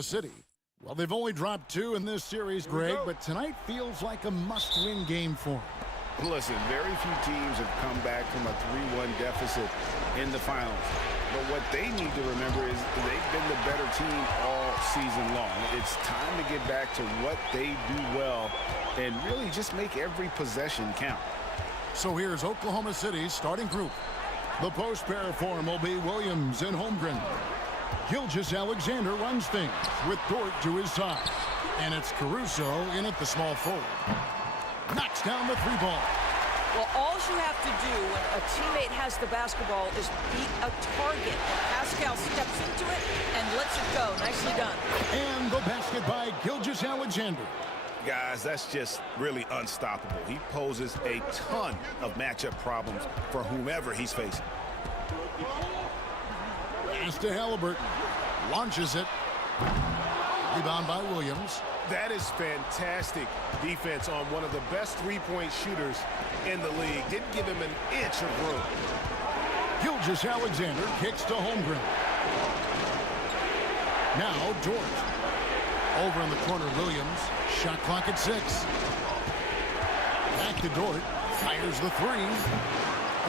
City. Well, they've only dropped 2 in this series, Greg, but tonight feels like a must-win game for them. Listen, very few teams have come back from a 3-1 deficit in the finals. But what they need to remember is they've been the better team all season long. It's time to get back to what they do well and really just make every possession count. So here's Oklahoma City's starting group. The post pair form will be Williams and Holmgren. Gilgeous-Alexander runs things with Dort to his side. And it's Caruso in at the small forward. Knocks down the 3-ball. Well, all you have to do when a teammate has the basketball is beat a target. And Pascal steps into it and lets it go. Nicely done. And the basket by Gilgeous-Alexander. Guys, that's just really unstoppable. He poses a ton of matchup problems for whomever he's facing. Pass to Halliburton. Launches it. Rebound by Williams. That is fantastic defense on one of the best three-point shooters in the league. Didn't give him an inch of room. Gilgeous-Alexander kicks to Holmgren. Now Dort. Over in the corner, Williams. Shot clock at 6. Back to Dort. Fires the 3.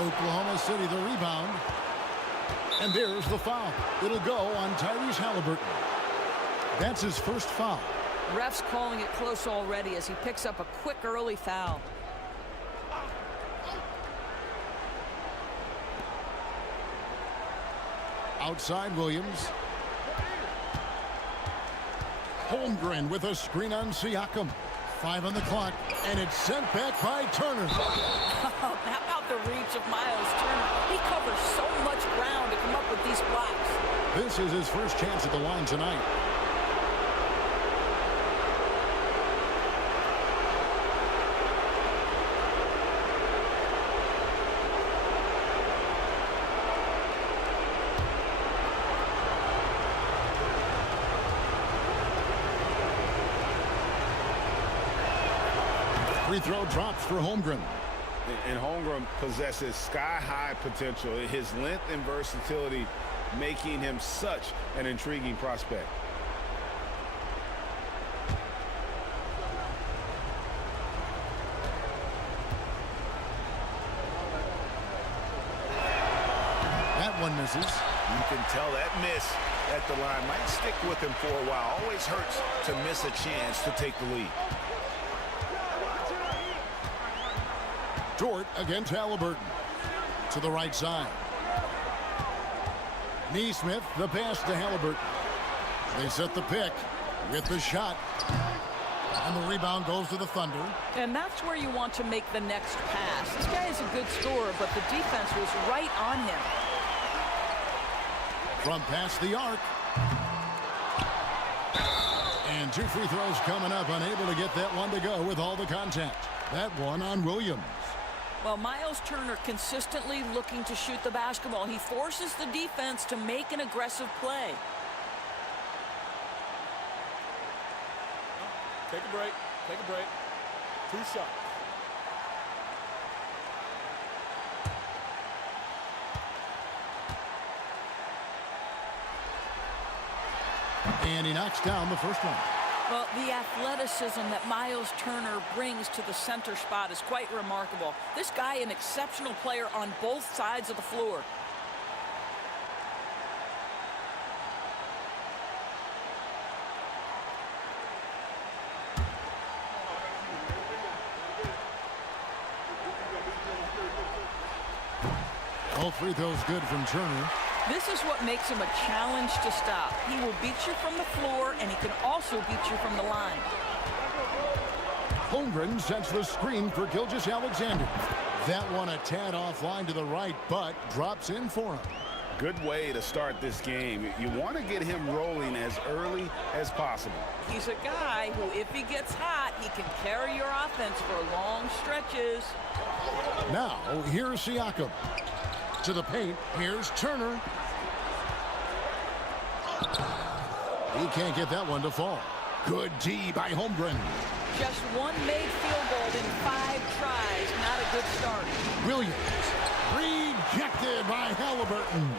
Oklahoma City the rebound. And there's the foul. It'll go on Tyrese Halliburton. That's his first foul. Ref's calling it close already as he picks up a quick early foul. Outside Williams. Holmgren with a screen on Siakam. 5 on the clock, and it's sent back by Turner. How about the reach of Miles Turner? He covers so much ground to come up with these blocks. This is his first chance at the line tonight. Free throw drops for Holmgren. And Holmgren possesses sky-high potential. His length and versatility making him such an intriguing prospect. That one misses. You can tell that miss at the line might stick with him for a while. Always hurts to miss a chance to take the lead. Dort against Halliburton. To the right side. Neesmith, the pass to Halliburton. They set the pick with the shot. And the rebound goes to the Thunder. And that's where you want to make the next pass. This guy is a good scorer, but the defense was right on him. From past the arc. And 2 free throws coming up. Unable to get that one to go with all the contact. That one on Williams. Well, Miles Turner consistently looking to shoot the basketball. He forces the defense to make an aggressive play. Take a break. Take a break. 2 shots. And he knocks down the first one. Well, the athleticism that Miles Turner brings to the center spot is quite remarkable. This guy, an exceptional player on both sides of the floor. All free throws good from Turner. This is what makes him a challenge to stop. He will beat you from the floor, and he can also beat you from the line. Holmgren sets the screen for Gilgeous-Alexander. That one a tad offline to the right, but drops in for him. Good way to start this game. You want to get him rolling as early as possible. He's a guy who, if he gets hot, he can carry your offense for long stretches. Now, here's Siakam. To the paint, here's Turner. He can't get that one to fall. Good D by Holmgren. Just one made field goal in 5 tries. Not a good start. Williams. Rejected by Halliburton.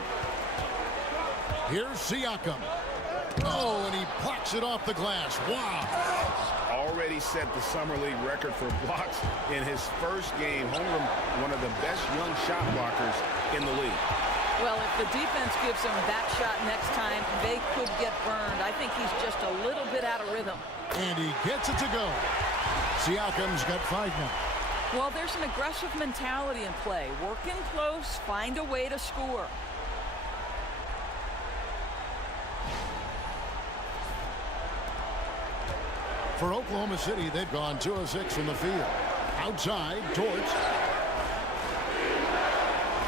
Here's Siakam. Oh, and he blocked knocks it off the glass. Wow. Already set the Summer League record for blocks in his first game. Holmgren, one of the best young shot blockers in the league. Well, if the defense gives him that shot next time, they could get burned. I think he's just a little bit out of rhythm. And he gets it to go. Siakam's got 5 now. Well, there's an aggressive mentality in play. Working close, find a way to score. For Oklahoma City, they've gone 2 of 6 from the field. Outside, Torts.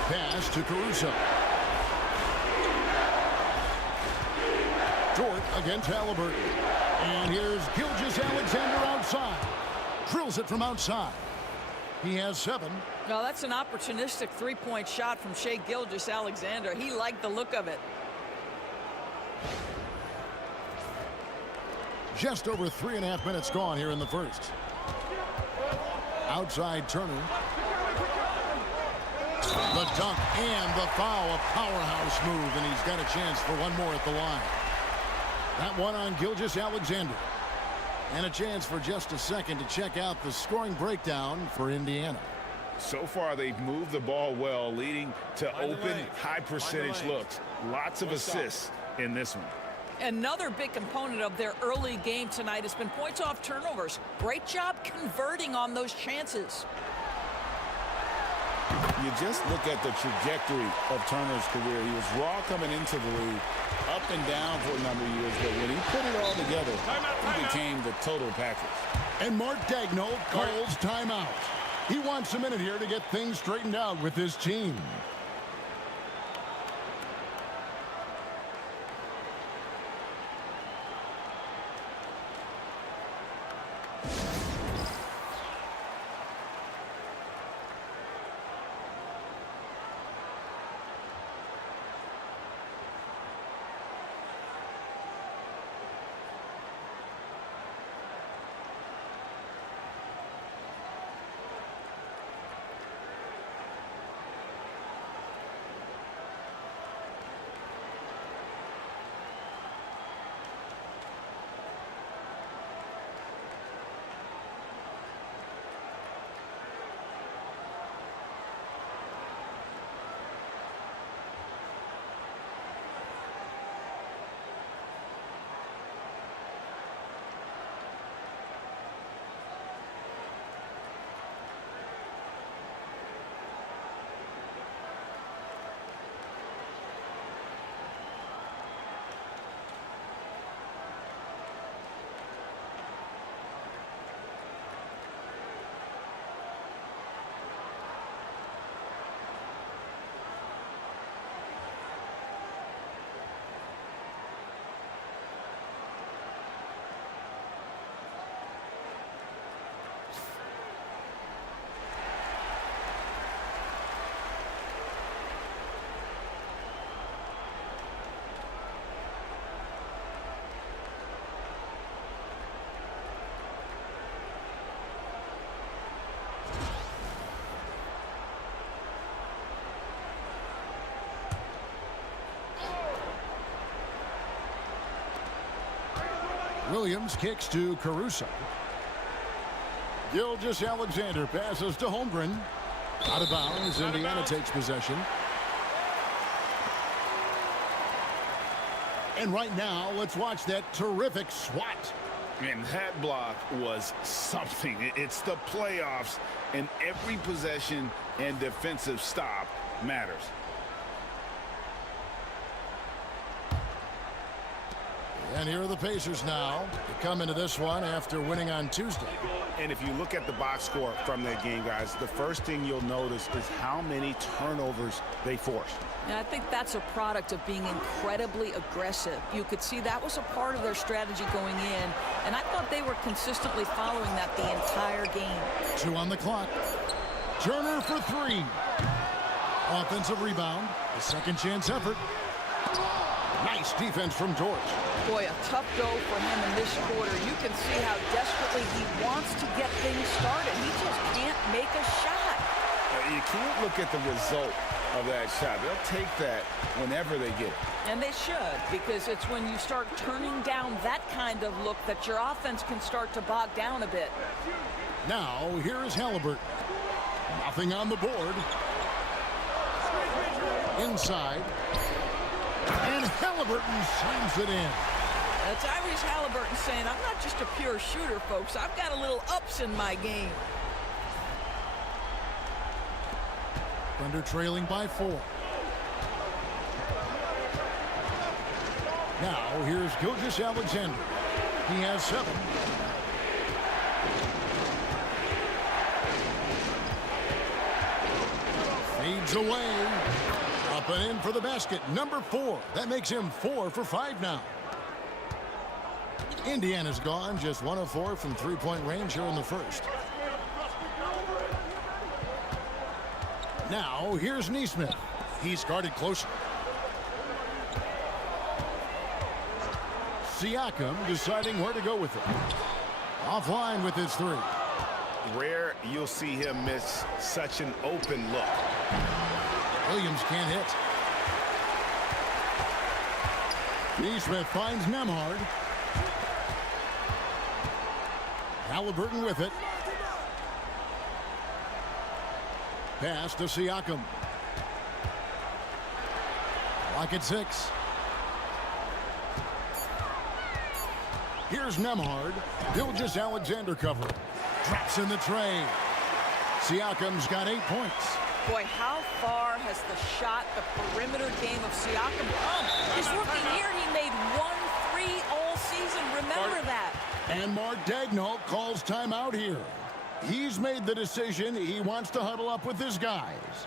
Pass to Caruso. Dort against Halliburton. And here's Gilgeous-Alexander outside. Drills it from outside. He has 7. No, that's an opportunistic three-point shot from Shai Gilgeous-Alexander. He liked the look of it. Just over 3.5 minutes gone here in the first. Outside Turner. The dunk and the foul, a powerhouse move, and he's got a chance for one more at the line. That one on Gilgeous-Alexander. And a chance for just a second to check out the scoring breakdown for Indiana. So far, they've moved the ball well, leading to open, high-percentage looks. Lots of assists in this one. Another big component of their early game tonight has been points off turnovers. Great job converting on those chances. You just look at the trajectory of Turner's career. He was raw coming into the league, up and down for a number of years, but when he put it all together, he became the total package. And Mark Daigneault calls timeout. He wants a minute here to get things straightened out with his team. Williams kicks to Caruso. Gilgeous-Alexander passes to Holmgren. Out of bounds. Indiana takes possession. And right now, let's watch that terrific swat. And that block was something. It's the playoffs, and every possession and defensive stop matters. And here are the Pacers now to come into this one after winning on Tuesday. And if you look at the box score from that game, guys, the first thing you'll notice is how many turnovers they forced. And I think that's a product of being incredibly aggressive. You could see that was a part of their strategy going in, and I thought they were consistently following that the entire game. 2 on the clock. Turner for 3. Offensive rebound. A second chance effort. Nice defense from George. Boy, a tough go for him in this quarter. You can see how desperately he wants to get things started. He just can't make a shot. You can't look at the result of that shot. They'll take that whenever they get it. And they should, because it's when you start turning down that kind of look that your offense can start to bog down a bit. Now, here is Halliburton. Nothing on the board. Inside. And Halliburton slams it in. That's Tyrese Halliburton saying, I'm not just a pure shooter, folks. I've got a little ups in my game. Thunder trailing by 4. Now, here's Gilgeous-Alexander. He has 7. Fades away. Up and in for the basket. Number 4. That makes him 4 for 5 now. Indiana's gone. Just 1 of 4 from three-point range here in the first. Now, here's Nesmith. He's guarded closer. Siakam deciding where to go with it. Offline with his 3. Rare you'll see him miss such an open look. Williams can't hit. Nesmith finds Nembhard. Halliburton with it. Pass to Siakam. Lock at 6. Here's Nembhard. Gilgeous-Alexander cover. Drops in the tray. Siakam's got 8 points. Boy, how far has the shot, the perimeter game of Siakam come? His rookie year, he made 1 3 all season. Remember that. And Mark Daigneault calls timeout here. He's made the decision. He wants to huddle up with his guys.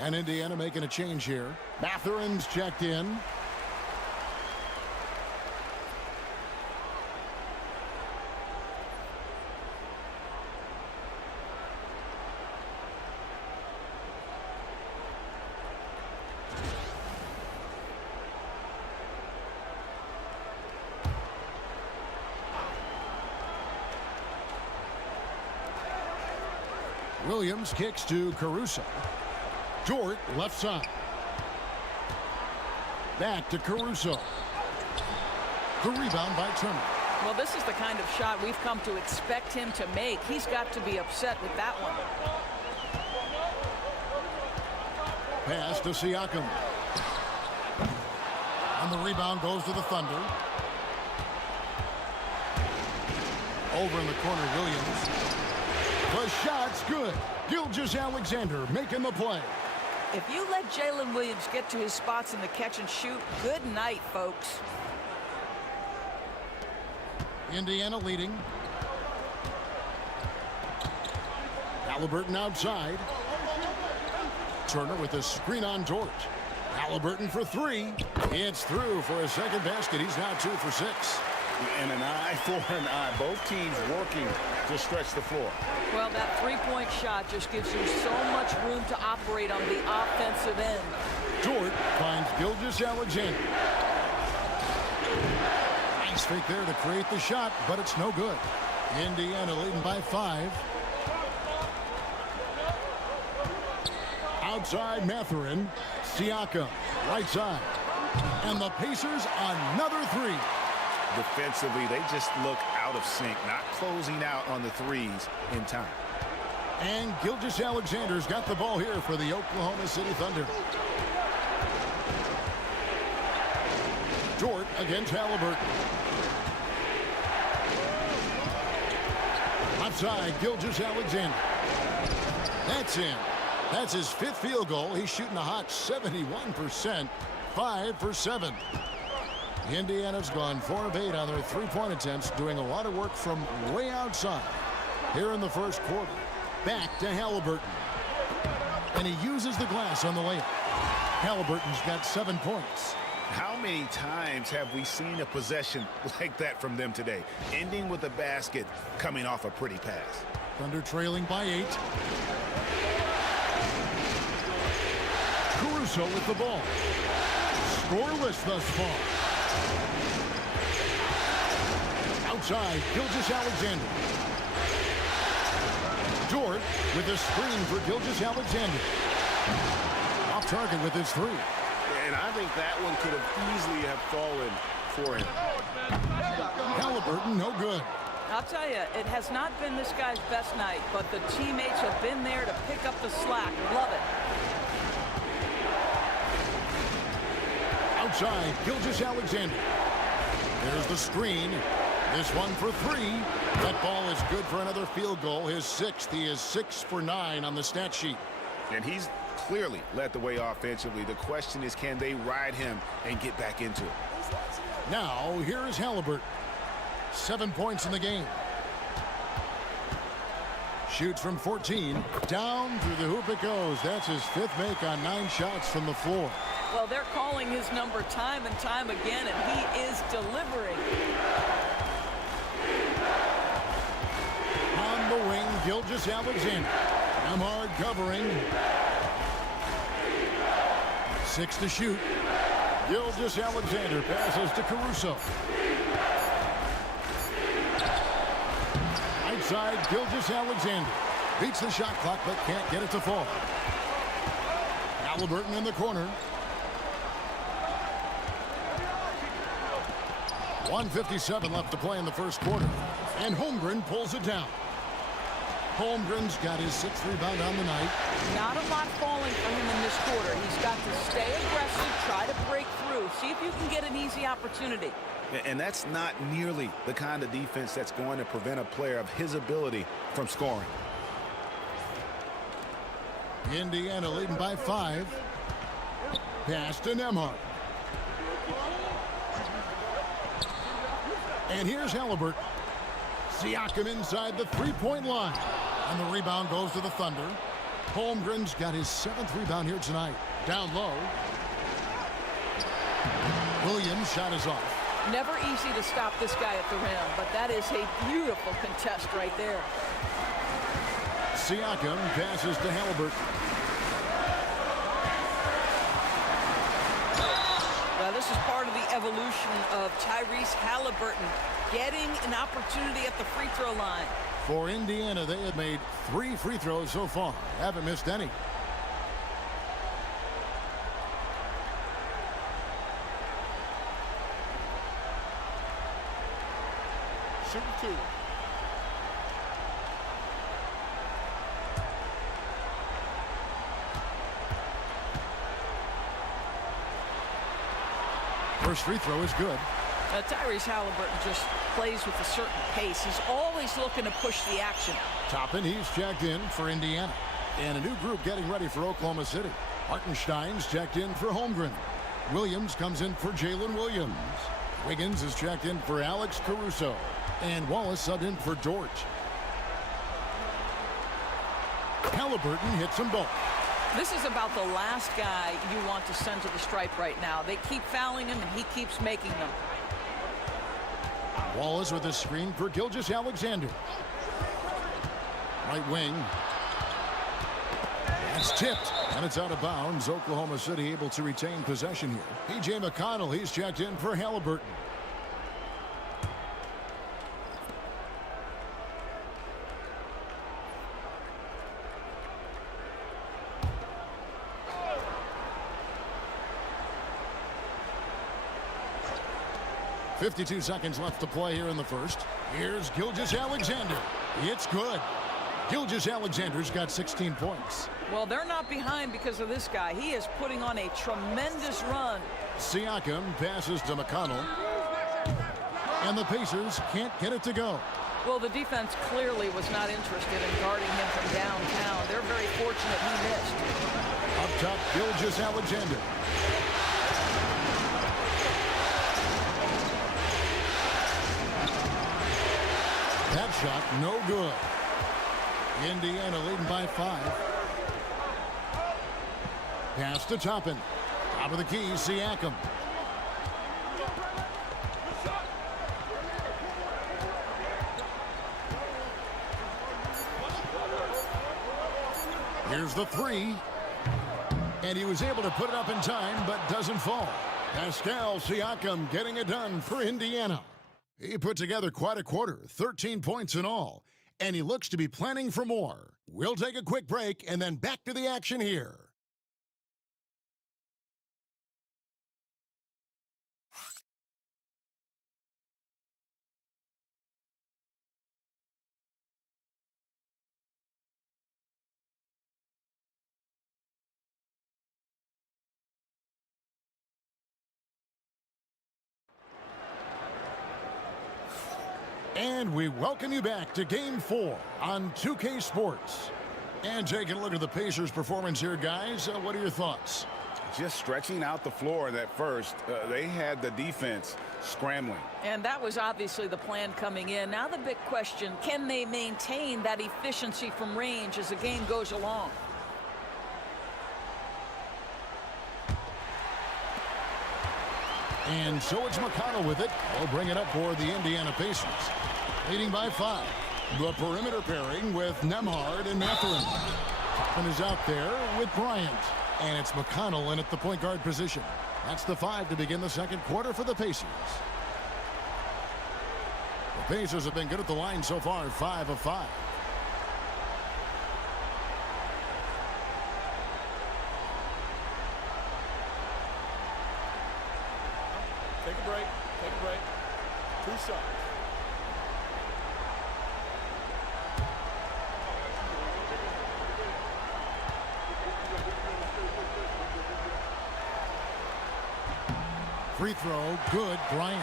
And Indiana making a change here. Mathurin's checked in. Williams kicks to Caruso. Dort left side. Back to Caruso. The rebound by Turner. Well, this is the kind of shot we've come to expect him to make. He's got to be upset with that one. Pass to Siakam. And the rebound goes to the Thunder. Over in the corner, Williams. The shot's good. Gilgeous-Alexander making the play. If you let Jalen Williams get to his spots in the catch and shoot, good night, folks. Indiana leading. Halliburton outside. Turner with a screen on Dort. Halliburton for 3. It's through for a second basket. He's now 2 for 6. And an eye for an eye. Both teams working to stretch the floor. Well, that three-point shot just gives you so much room to operate on the offensive end. Dort finds Gilgeous-Alexander. Nice fake there to create the shot, but it's no good. Indiana leading by 5. Outside Mathurin. Siakam, right side. And the Pacers another 3. Defensively, they just look out of sync, not closing out on the threes in time. And Gilgeous-Alexander's got the ball here for the Oklahoma City Thunder. Dort against Halliburton. Outside, Gilgeous-Alexander. That's in. That's his 5th field goal. He's shooting a hot 71%, 5 for 7. Indiana's gone 4 of 8 on their 3-point attempts, doing a lot of work from way outside. Here in the first quarter, back to Halliburton. And he uses the glass on the layup. Halliburton's got 7 points. How many times have we seen a possession like that from them today, ending with a basket coming off a pretty pass? Thunder trailing by 8. Caruso with the ball. Scoreless thus far. Outside, Gilgeous-Alexander. Dort with a screen for Gilgeous-Alexander. Off target with his 3. And I think that one could have easily have fallen for him. Halliburton, no good. I'll tell you, it has not been this guy's best night, but the teammates have been there to pick up the slack. Love it. Outside, Gilgeous-Alexander. There's the screen. This one for 3. That ball is good for another field goal. His 6th. He is 6 for 9 on the stat sheet. And he's clearly led the way offensively. The question is, can they ride him and get back into it? Now, here is Halliburton. 7 points in the game. Shoots from 14. Down through the hoop it goes. That's his 5th make on 9 shots from the floor. Well, they're calling his number time and time again, and he is delivering. On the wing, Gilgeous-Alexander. Amhard covering. 6 to shoot. Gilgeous-Alexander passes to Caruso. Outside, Gilgeous-Alexander. Beats the shot clock, but can't get it to fall. Halliburton in the corner. 1:57 left to play in the first quarter. And Holmgren pulls it down. Holmgren's got his 6th rebound on the night. Not a lot falling for him in this quarter. He's got to stay aggressive, try to break through, see if you can get an easy opportunity. And that's not nearly the kind of defense that's going to prevent a player of his ability from scoring. Indiana leading by 5. Pass to Nembhard. And here's Halliburton. Siakam inside the 3-point line. And the rebound goes to the Thunder. Holmgren's got his 7th rebound here tonight. Down low. Williams' shot is off. Never easy to stop this guy at the rim, but that is a beautiful contest right there. Siakam passes to Halliburton. Now, this is part of the evolution of Tyrese Halliburton getting an opportunity at the free throw line. For Indiana, they have made 3 free throws so far. Haven't missed any. Shooting 2. First free throw is good. Tyrese Halliburton just plays with a certain pace. He's always looking to push the action. Toppin, he's checked in for Indiana. And a new group getting ready for Oklahoma City. Hartenstein's checked in for Holmgren. Williams comes in for Jalen Williams. Wiggins is checked in for Alex Caruso. And Wallace subbed in for Dort. Halliburton hits them both. This is about the last guy you want to send to the stripe right now. They keep fouling him, and he keeps making them. Wallace with a screen for Gilgeous-Alexander. Right wing. That's tipped, and it's out of bounds. Oklahoma City able to retain possession here. P.J. McConnell, he's checked in for Halliburton. 52 seconds left to play here in the first. Here's Gilgeous-Alexander. It's good. Gilgeous-Alexander's got 16 points. Well, they're not behind because of this guy. He is putting on a tremendous run. Siakam passes to McConnell. And the Pacers can't get it to go. Well, the defense clearly was not interested in guarding him from downtown. They're very fortunate he missed. Up top, Gilgeous-Alexander. That shot, no good. Indiana leading by 5. Pass to Toppin. Top of the key, Siakam. Here's the three. And he was able to put it up in time, but doesn't fall. Pascal Siakam getting it done for Indiana. He put together quite a quarter, 13 points in all. And he looks to be planning for more. We'll take a quick break and then back to the action here. And we welcome you back to Game 4 on 2K Sports. And taking a look at the Pacers' performance here, guys. What are your thoughts? Just stretching out the floor in that first. They had the defense scrambling. And that was obviously the plan coming in. Now the big question, can they maintain that efficiency from range as the game goes along? And so it's McConnell with it. He'll bring it up for the Indiana Pacers. Leading by 5. The perimeter pairing with Nembhard and Mathurin. Toppin is out there with Bryant. And it's McConnell in at the point guard position. That's the 5 to begin the second quarter for the Pacers. The Pacers have been good at the line so far, 5 of 5. Take a break. Take a break. 2 shots. Free throw, good, Bryant.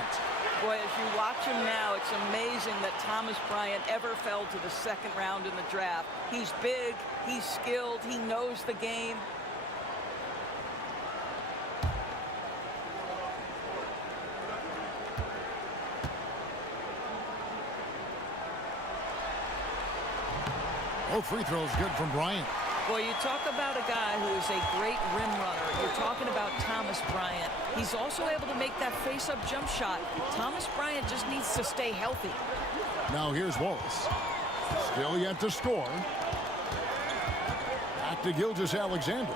Boy, as you watch him now, it's amazing that Thomas Bryant ever fell to the second round in the draft. He's big, he's skilled, he knows the game. Oh, free throws good from Bryant. Boy, you talk about a guy who is a great rim runner. You're talking about Thomas Bryant. He's also able to make that face-up jump shot. Thomas Bryant just needs to stay healthy. Now here's Wallace. Still yet to score. Back to Gilgeous-Alexander.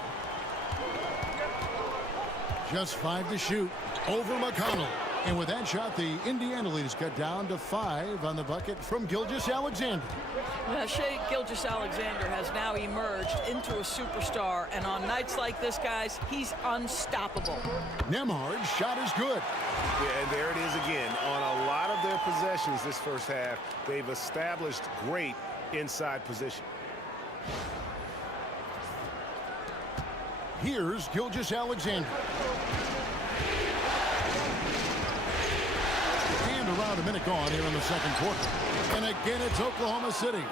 Just 5 to shoot. Over McConnell. And with that shot, the Indiana lead is cut down to 5 on the bucket from Gilgeous-Alexander. Well, Shai Gilgeous-Alexander has now emerged into a superstar, and on nights like this, guys, he's unstoppable. Nembhard's shot is good. Yeah, and there it is again. On a lot of their possessions this first half, they've established great inside position. Here's Gilgeous-Alexander. And around a minute gone here in the second quarter. And again, it's Oklahoma City.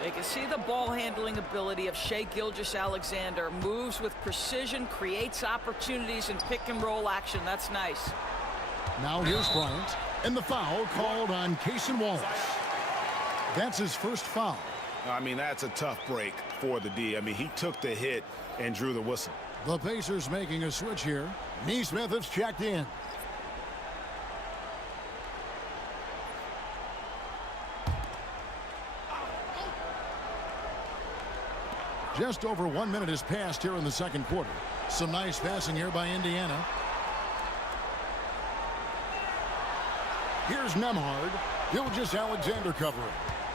They can see the ball handling ability of Shai Gilgeous-Alexander. Moves with precision, creates opportunities in pick and roll action. That's nice. Now here's Bryant. And the foul called on Cason Wallace. That's his first foul. I mean, that's a tough break for the D. I mean, he took the hit and drew the whistle. The Pacers making a switch here. Nesmith has checked in. Just over 1 minute has passed here in the second quarter. Some nice passing here by Indiana. Here's Nembhard. Gilgeous-Alexander covering.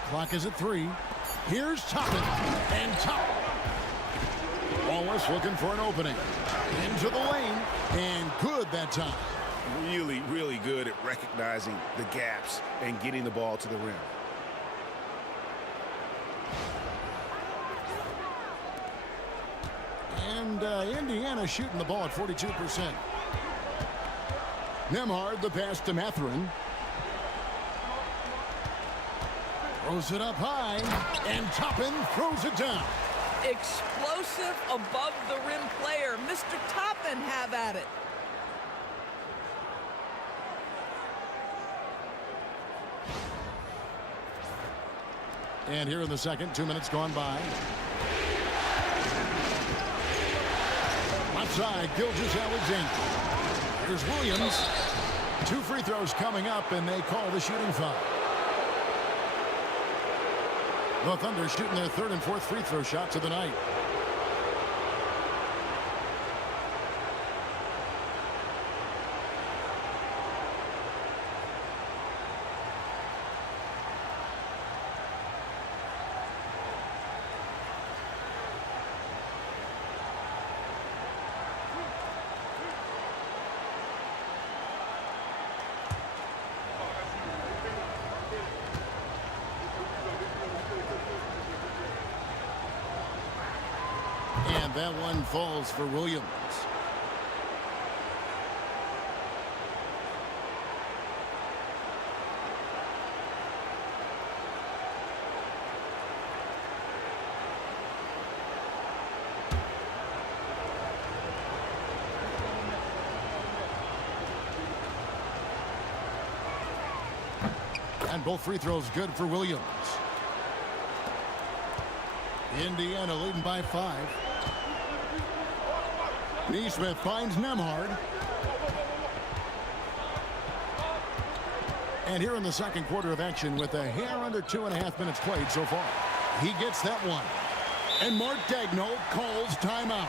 Clock is at 3. Here's Toppin. And Toppin. Wallace looking for an opening. Into the lane. And good that time. Really, really good at recognizing the gaps and getting the ball to the rim. And Indiana shooting the ball at 42%. Nembhard, the pass to Mathurin. Throws it up high, and Toppin throws it down. Explosive above the rim player. Mr. Toppin, have at it. And here in the second, 2 minutes gone by. Left side, Gilgeous-Alexander. Here's Williams. 2 free throws coming up, and they call the shooting foul. The Thunder shooting their 3rd and 4th free throw shots of the night. And that one falls for Williams. And both free throws good for Williams. Indiana leading by 5. Neesmith finds Nembhard. And here in the second quarter of action with a hair under 2.5 minutes played so far. He gets that one. And Mark Daigneault calls timeout.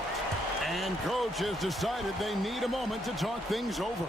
And coach has decided they need a moment to talk things over.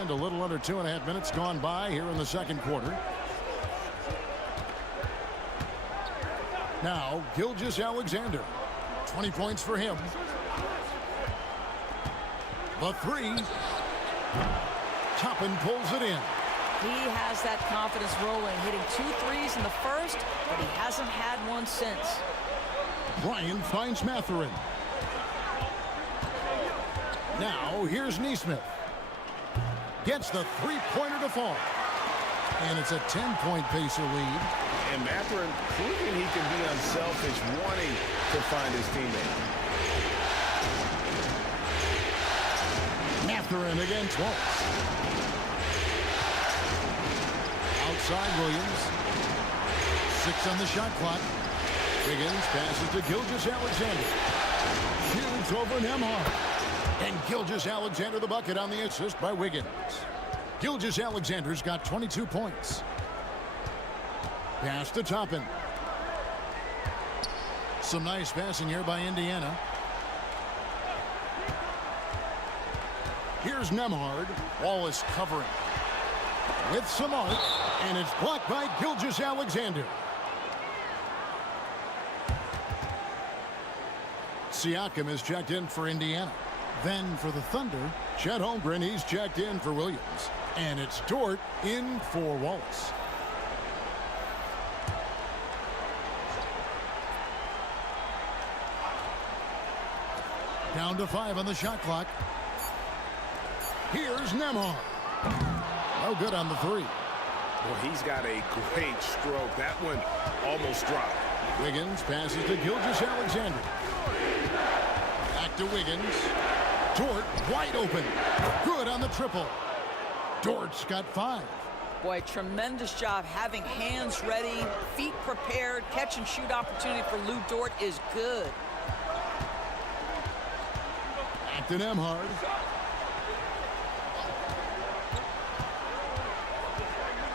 And a little under 2.5 minutes gone by here in the second quarter. Now, Gilgeous-Alexander. 20 points for him. The 3. Toppin pulls it in. He has that confidence rolling, hitting 2 threes in the first, but he hasn't had one since. Bryant finds Mathurin. Now, here's Neesmith. Gets the 3-pointer to fall. And it's a 10-point Pacer lead. And Mathurin proving he can be unselfish, wanting to find his teammate. Mathurin against Walsh. Outside Williams. 6 on the shot clock. Wiggins passes to Gilgeous-Alexander. Shoots over Nembhard. And Gilgeous-Alexander the bucket on the assist by Wiggins. Gilgeous-Alexander's got 22 points. Pass to Toppin. Some nice passing here by Indiana. Here's Nemhard. Wallace covering. With some arc, and it's blocked by Gilgeous-Alexander. Siakam is checked in for Indiana. Then for the Thunder, Chet Holmgren, he's checked in for Williams. And it's Dort in for Wallace. Down to 5 on the shot clock. Here's Nemhard. No good on the three. Well, he's got a great stroke. That one almost dropped. Wiggins passes to Gilgeous-Alexander. Back to Wiggins. Dort wide open. Good on the triple. Dort's got 5. Boy, tremendous job having hands ready, feet prepared. Catch and shoot opportunity for Lou Dort is good. Back to Nemhard.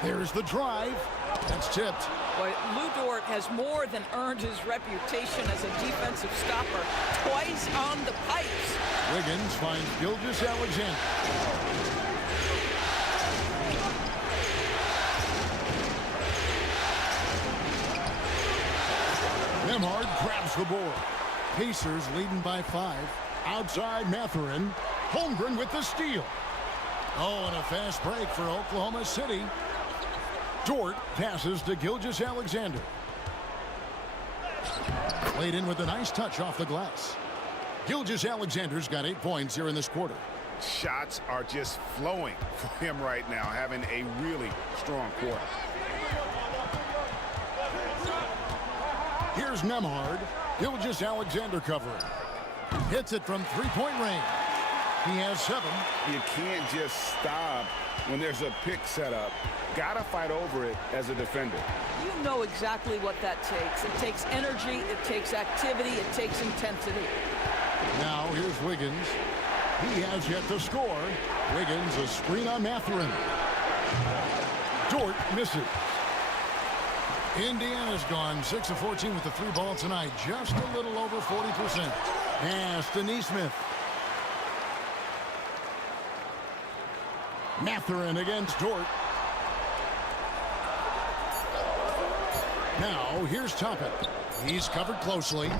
There's the drive. That's tipped. Boy, Lou Dort has more than earned his reputation as a defensive stopper. Twice on the pipes. Wiggins finds Gilgeous-Alexander. Nemhard grabs the board. Pacers leading by 5. Outside Mathurin. Holmgren with the steal. Oh, and a fast break for Oklahoma City. Dort passes to Gilgeous-Alexander. Played in with a nice touch off the glass. Gilgeous-Alexander's got 8 points here in this quarter. Shots are just flowing for him right now, having a really strong quarter. Here's Nemhard. Gilgeous-Alexander covering. Hits it from three-point range. He has 7. You can't just stop when there's a pick set up. Gotta fight over it as a defender. You know exactly what that takes. It takes energy, it takes activity, it takes intensity. Now here's Wiggins. He has yet to score. Wiggins, a screen on Mathurin. Dort misses. Indiana's gone 6 of 14 with the 3 ball tonight. Just a little over 40%. Pass to Nesmith. Mathurin against Dort. Now, here's Toppin. He's covered closely.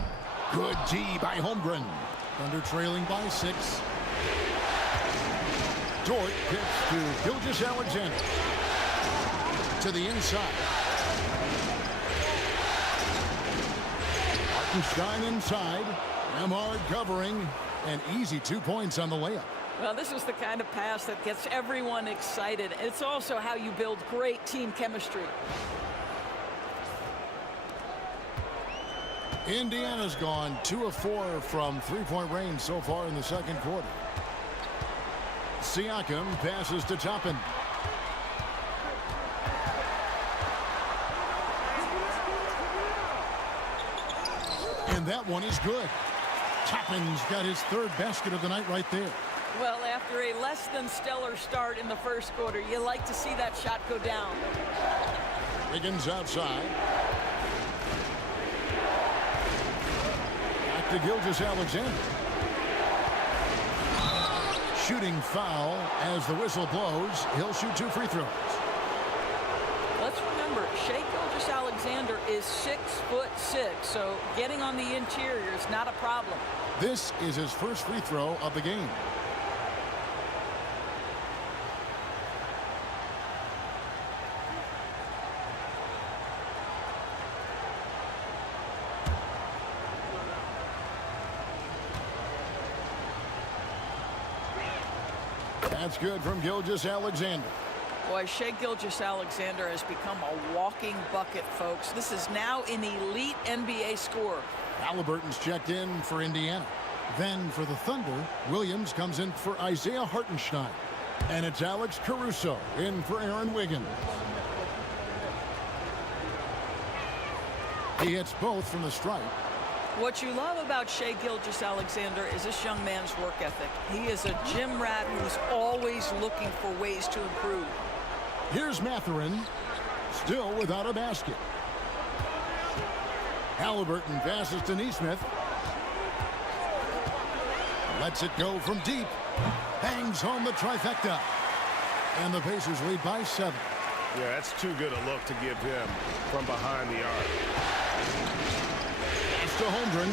Good D by Holmgren. Thunder trailing by 6. Dort gets to Gilgeous-Alexander. To the inside. Hartenstein inside. Nemhard covering. An easy 2 points on the layup. Well, this is the kind of pass that gets everyone excited. It's also how you build great team chemistry. Indiana's gone 2 of 4 from three-point range so far in the second quarter. Siakam passes to Toppin. And that one is good. Toppin's got his 3rd basket of the night right there. Well, after a less than stellar start in the first quarter, you like to see that shot go down. Wiggins outside. Back to Gilgeous-Alexander. Shooting foul as the whistle blows. He'll shoot 2 free throws. Let's remember, Shai Gilgeous-Alexander is 6'6", so getting on the interior is not a problem. This is his first free throw of the game. That's good from Gilgeous-Alexander. Boy, Shai Gilgeous-Alexander has become a walking bucket, folks. This is now an elite NBA scorer. Halliburton's checked in for Indiana. Then for the Thunder, Williams comes in for Isaiah Hartenstein. And it's Alex Caruso in for Aaron Wiggins. He hits both from the stripe. What you love about Shai Gilgeous-Alexander is this young man's work ethic. He is a gym rat who's always looking for ways to improve. Here's Mathurin, still without a basket. Halliburton passes to Neesmith. Lets it go from deep. Bangs home the trifecta. And the Pacers lead by 7. Yeah, that's too good a look to give him from behind the arc. Pass to Holmgren.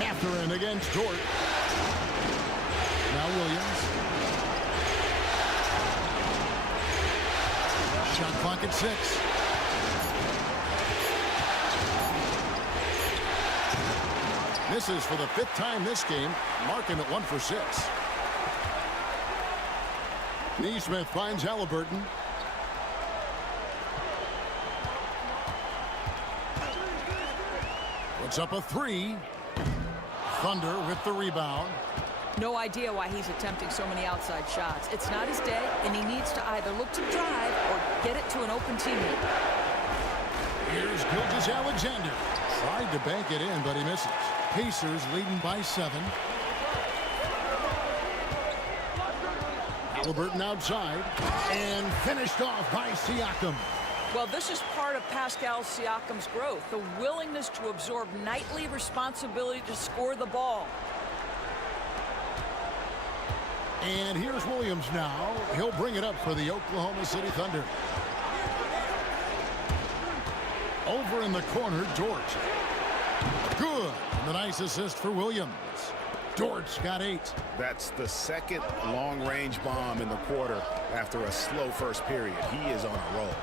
Mathurin against Dort. Now Williams. Shot clock at 6. Misses for the 5th time this game, marking it 1 for 6. Neesmith finds Halliburton. Puts up a 3. Thunder with the rebound. No idea why he's attempting so many outside shots. It's not his day, and he needs to either look to drive or get it to an open teammate. Here's Gilgeous-Alexander. Tried to bank it in, but he misses. Pacers leading by 7. Halliburton outside and finished off by Siakam. Well, this is part of Pascal Siakam's growth, the willingness to absorb nightly responsibility to score the ball. And here's Williams now. He'll bring it up for the Oklahoma City Thunder. Over in the corner, Dort. Good. And the nice assist for Williams. Dort's got 8. That's the second long-range bomb in the quarter after a slow first period. He is on a roll.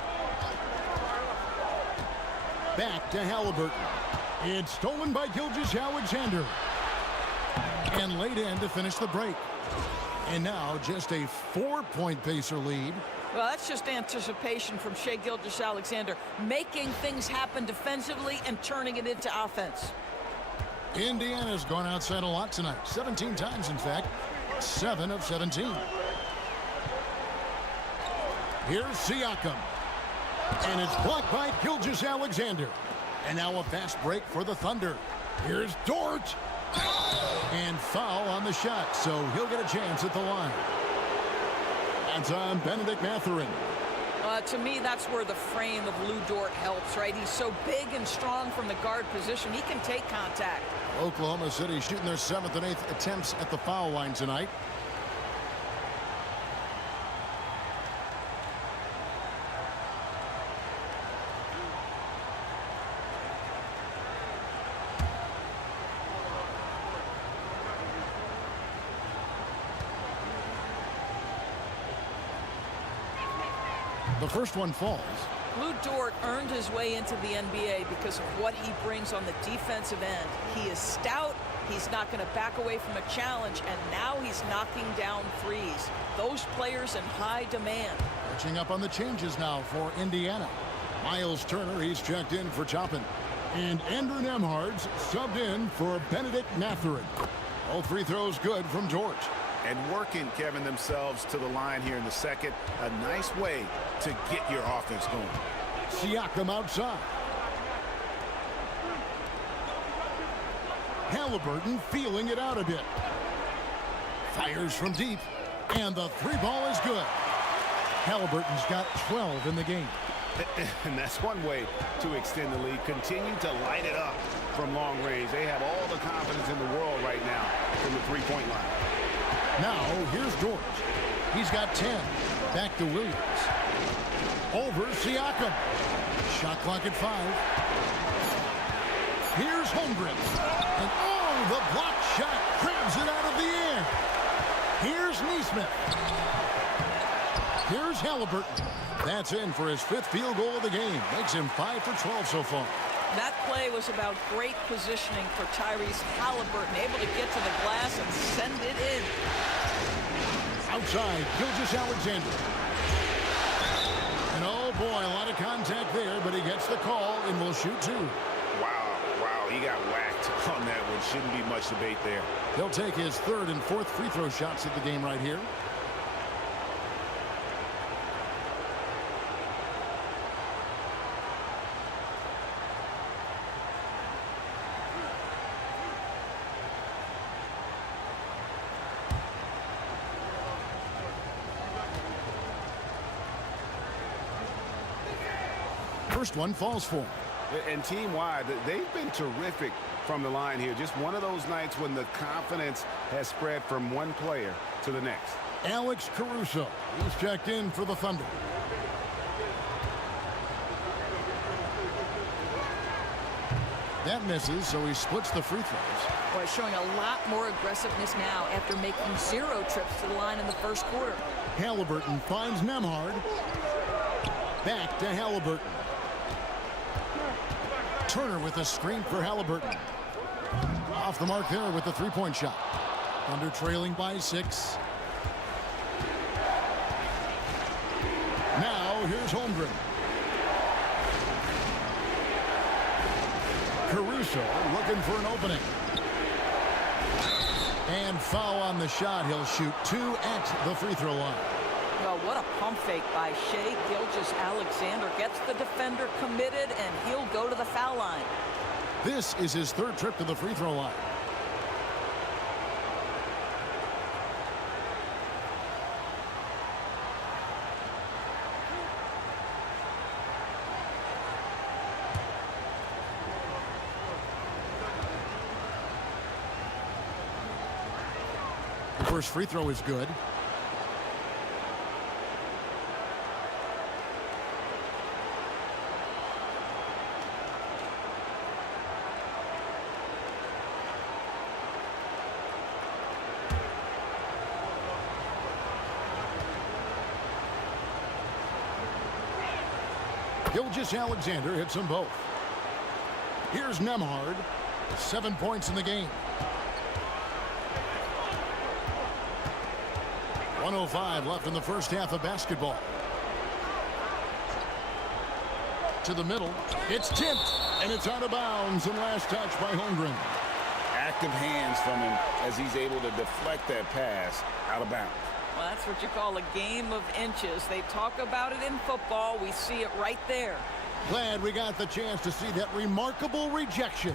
Back to Halliburton. It's stolen by Gilgeous-Alexander. And laid in to finish the break. And now just a 4-point Pacer lead. Well, that's just anticipation from Shai Gilgeous-Alexander, making things happen defensively and turning it into offense. Indiana's gone outside a lot tonight. 17 times, in fact. 7 of 17. Here's Siakam. And it's blocked by Gilgeous-Alexander. And now a fast break for the Thunder. Here's Dort. And foul on the shot, so he'll get a chance at the line. That's on Benedict Mathurin. To me, that's where the frame of Lou Dort helps, right? He's so big and strong from the guard position. He can take contact. Oklahoma City shooting their 7th and 8th attempts at the foul line tonight. The first one falls. Lou Dort earned his way into the NBA because of what he brings on the defensive end. He is stout. He's not going to back away from a challenge, and now he's knocking down threes. Those players in high demand. Catching up on the changes now for Indiana. Miles Turner, he's checked in for Toppin. And Andrew Nembhard's subbed in for Benedict Mathurin. All free throws good from Dort. And working, Kevin, themselves to the line here in the second. A nice way to get your offense going. Siakam outside. Halliburton feeling it out a bit. Fires from deep. And the 3 ball is good. Halliburton's got 12 in the game. And that's one way to extend the lead. Continue to light it up from long range. They have all the confidence in the world right now from the 3-point line. Now, here's Dort. He's got 10. Back to Williams. Over Siakam. Shot clock at 5. Here's Holmgren. And oh, the block shot grabs it out of the air. Here's Neesmith. Here's Halliburton. That's in for his 5th field goal of the game. Makes him 5 for 12 so far. That play was about great positioning for Tyrese Halliburton, able to get to the glass and send it in. Outside, Gilgeous-Alexander. And oh boy, a lot of contact there, but he gets the call and will shoot 2. Wow, he got whacked on that one. Shouldn't be much debate there. He'll take his 3rd and 4th free throw shots at the game right here. First one falls for him. And team-wide, they've been terrific from the line here. Just one of those nights when the confidence has spread from one player to the next. Alex Caruso is checked in for the Thunder. That misses, so he splits the free throws. Boy, showing a lot more aggressiveness now after making 0 trips to the line in the first quarter. Halliburton finds Nembhard. Back to Halliburton. Turner with a screen for Halliburton. Off the mark there with the three-point shot. Thunder trailing by 6. Now here's Holmgren. Caruso looking for an opening. And foul on the shot. He'll shoot 2 at the free throw line. Well, what a pump fake by Shai Gilgeous-Alexander. Gets the defender committed, and he'll go to the foul line. This is his 3rd trip to the free throw line. The first free throw is good. Gilgeous-Alexander hits them both. Here's Nembhard. 7 points in the game. 1:05 left in the first half of basketball. To the middle. It's tipped, and it's out of bounds, and last touch by Holmgren. Active hands from him as he's able to deflect that pass out of bounds. Well, that's what you call a game of inches. They talk about it in football. We see it right there. Glad we got the chance to see that remarkable rejection.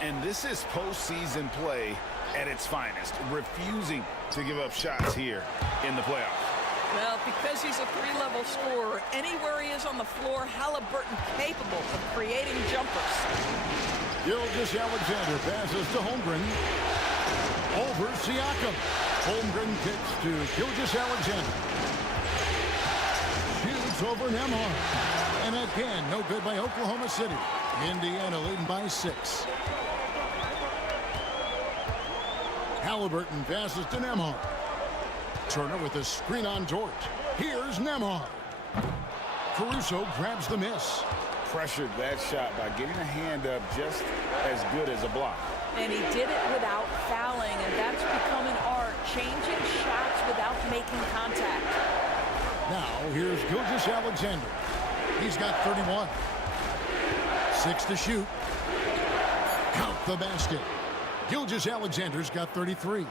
And this is postseason play at its finest, refusing to give up shots here in the playoffs. Well, because he's a 3-level scorer, anywhere he is on the floor, Halliburton capable of creating jumpers. Gilgeous-Alexander passes to Holmgren. Over Siakam. Holmgren kicks to Gilgeous-Alexander. Shoots over Nembhard. And again, no good by Oklahoma City. Indiana leading by 6. Halliburton passes to Nembhard. Turner with a screen on Dort. Here's Nembhard. Caruso grabs the miss. Pressured that shot by getting a hand up just as good as a block. And he did it without fouling, and that's become an art, changing shots without making contact. Now here's Gilgeous-Alexander. He's got 31. 6 to shoot. Count the basket. Gilgeous-Alexander's got 33.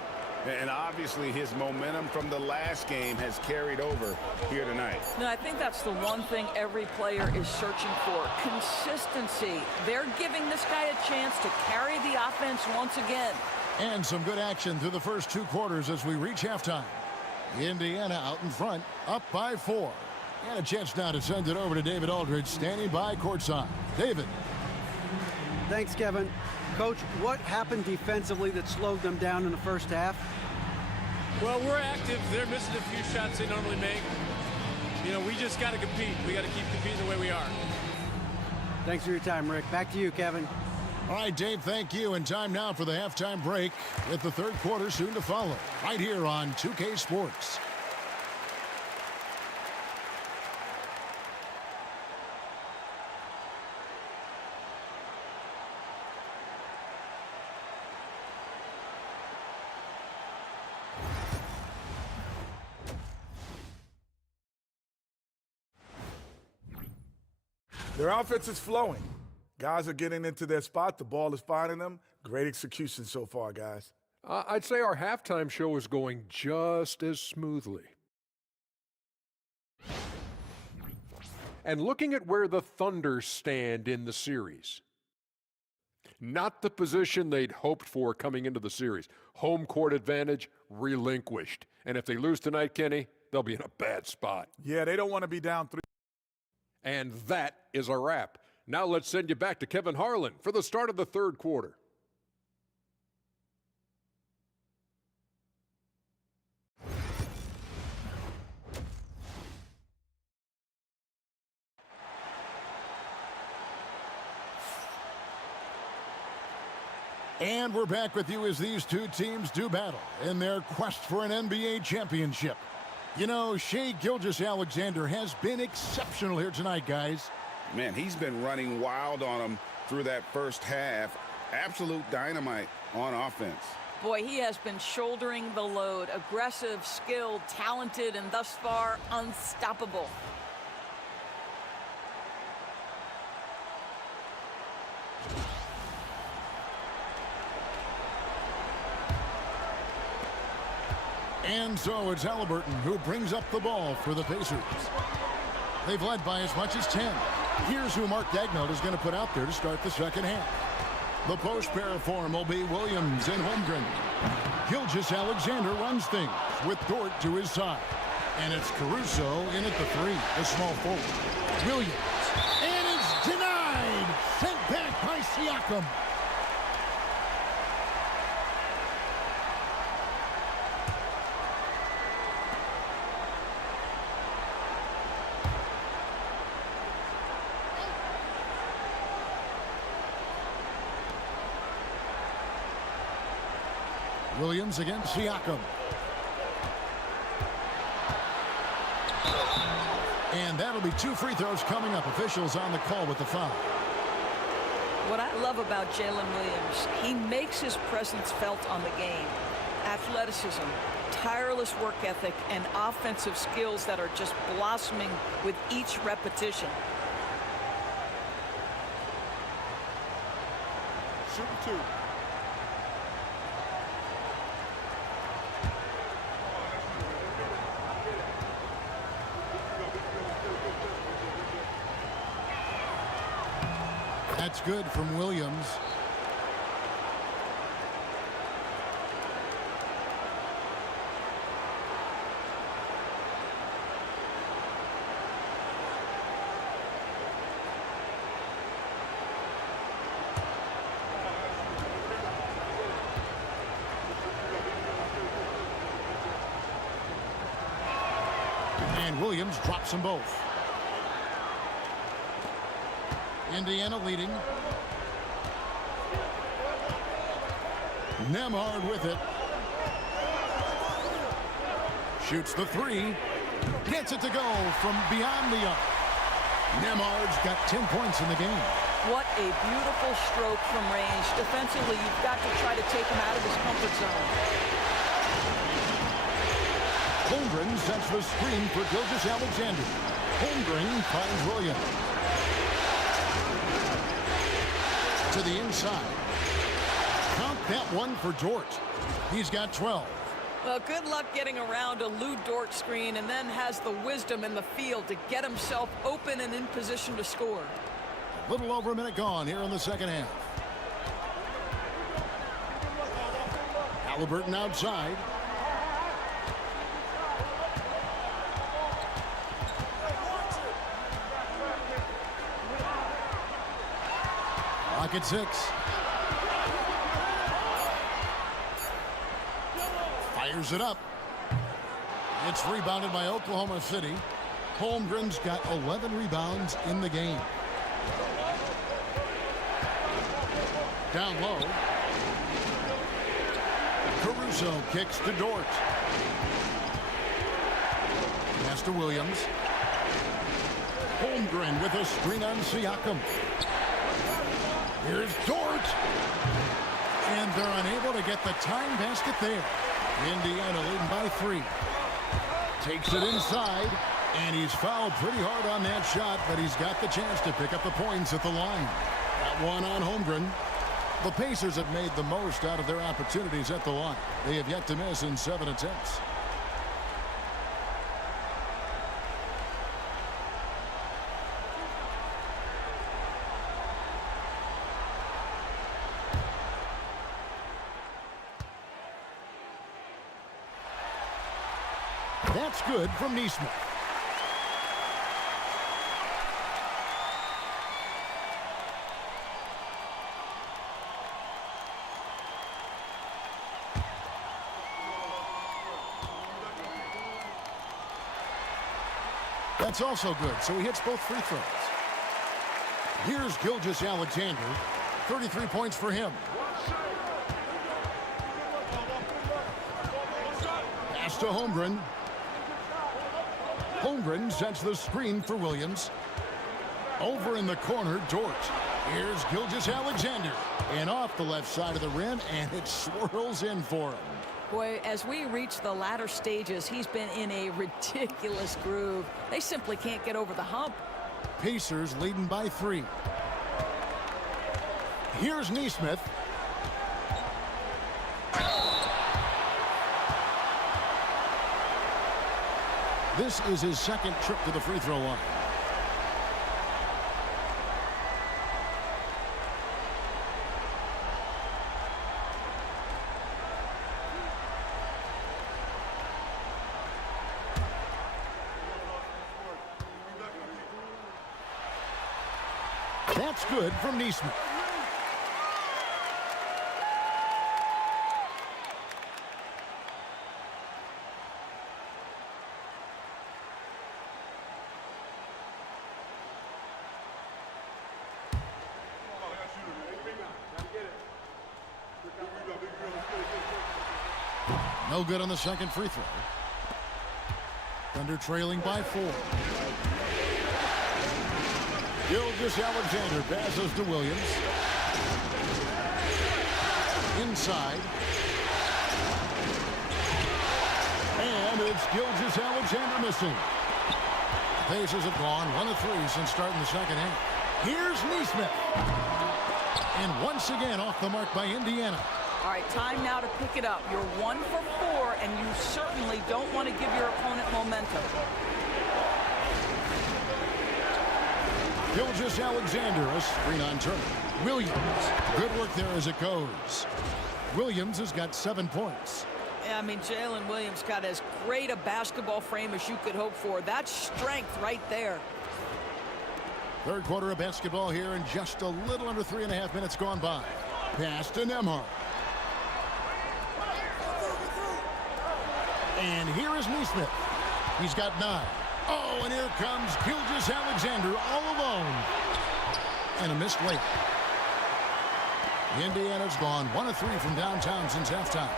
And obviously his momentum from the last game has carried over here tonight. No, I think that's the one thing every player is searching for. Consistency. They're giving this guy a chance to carry the offense once again. And some good action through the first 2 quarters as we reach halftime. Indiana out in front, up by 4. And a chance now to send it over to David Aldridge, standing by courtside. David. Thanks, Kevin. Coach, what happened defensively that slowed them down in the first half? Well, we're active. They're missing a few shots they normally make. You know, we just got to compete. We got to keep competing the way we are. Thanks for your time, Rick. Back to you, Kevin. All right, Dave, thank you. And time now for the halftime break with the 3rd quarter soon to follow. Right here on 2K Sports. Their offense is flowing. Guys are getting into their spot. The ball is finding them. Great execution so far, guys. I'd say our halftime show is going just as smoothly. And looking at where the Thunder stand in the series, not the position they'd hoped for coming into the series. Home court advantage relinquished. And if they lose tonight, Kenny, they'll be in a bad spot. Yeah, they don't want to be down 3. And that is a wrap. Now let's send you back to Kevin Harlan for the start of the third quarter. And we're back with you as these two teams do battle in their quest for an NBA championship. You know, Shai Gilgeous-Alexander has been exceptional here tonight, guys. Man, he's been running wild on them through that first half. Absolute dynamite on offense. Boy, he has been shouldering the load. Aggressive, skilled, talented, and thus far unstoppable. And so it's Halliburton who brings up the ball for the Pacers. They've led by as much as 10. Here's who Mark Daigneault is going to put out there to start the second half. The post pair form will be Williams and Holmgren. Gilgeous-Alexander runs things with Dort to his side. And it's Caruso in at the three, the small forward. Williams. And it's denied. Sent back by Siakam. Williams against Siakam. And that'll be 2 free throws coming up. Officials on the call with the foul. What I love about Jalen Williams, he makes his presence felt on the game. Athleticism, tireless work ethic, and offensive skills that are just blossoming with each repetition. Shooting 2. That's good from Williams. And Williams drops them both. Indiana leading. Nembhard with it. Shoots the three. Gets it to go from beyond the arc. Nembhard's got 10 points in the game. What a beautiful stroke from range. Defensively, you've got to try to take him out of his comfort zone. Holmgren sets the screen for Gilgeous-Alexander. Holmgren finds Williams. To the inside. Count that one for Dort. He's got 12. Well, good luck getting around a Lou Dort screen, and then has the wisdom in the field to get himself open and in position to score. A little over a minute gone here in the second half. Halliburton outside. Clock at 6. Fires it up. It's rebounded by Oklahoma City. Holmgren's got 11 rebounds in the game. Down low. Caruso kicks to Dort. Pass to Williams. Holmgren with a screen on Siakam. Here's Dort. And they're unable to get the tying basket there. Indiana leading by 3. Takes it inside. And he's fouled pretty hard on that shot, but he's got the chance to pick up the points at the line. That one on Holmgren. The Pacers have made the most out of their opportunities at the line. They have yet to miss in 7 attempts. That's good from Nesmith. That's also good, so he hits both free throws. Here's Gilgeous-Alexander. 33 points for him. Pass to Holmgren. Holmgren sets the screen for Williams. Over in the corner, Dort. Here's Gilgeous-Alexander. And off the left side of the rim, and it swirls in for him. Boy, as we reach the latter stages, he's been in a ridiculous groove. They simply can't get over the hump. Pacers leading by 3. Here's Nesmith. This is his second trip to the free throw line. That's good from Nesmith. No good on the second free throw. Thunder trailing by 4. Gilgeous-Alexander passes to Williams. Inside. And it's Gilgeous-Alexander missing. The Pacers have gone 1 of 3 since starting the second half. Here's Nesmith. And once again off the mark by Indiana. All right, time now to pick it up. You're 1 for 4, and you certainly don't want to give your opponent momentum. Gilgeous-Alexander, a screen on Turner. Williams, good work there as it goes. Williams has got 7 points. Yeah, I mean, Jalen Williams got as great a basketball frame as you could hope for. That's strength right there. Third quarter of basketball here, and just a little under 3.5 minutes gone by. Pass to Nembhard. And here is Nesmith. He's got 9. Oh, and here comes Gilgeous-Alexander all alone. And a missed layup. Indiana's gone 1 of 3 from downtown since halftime.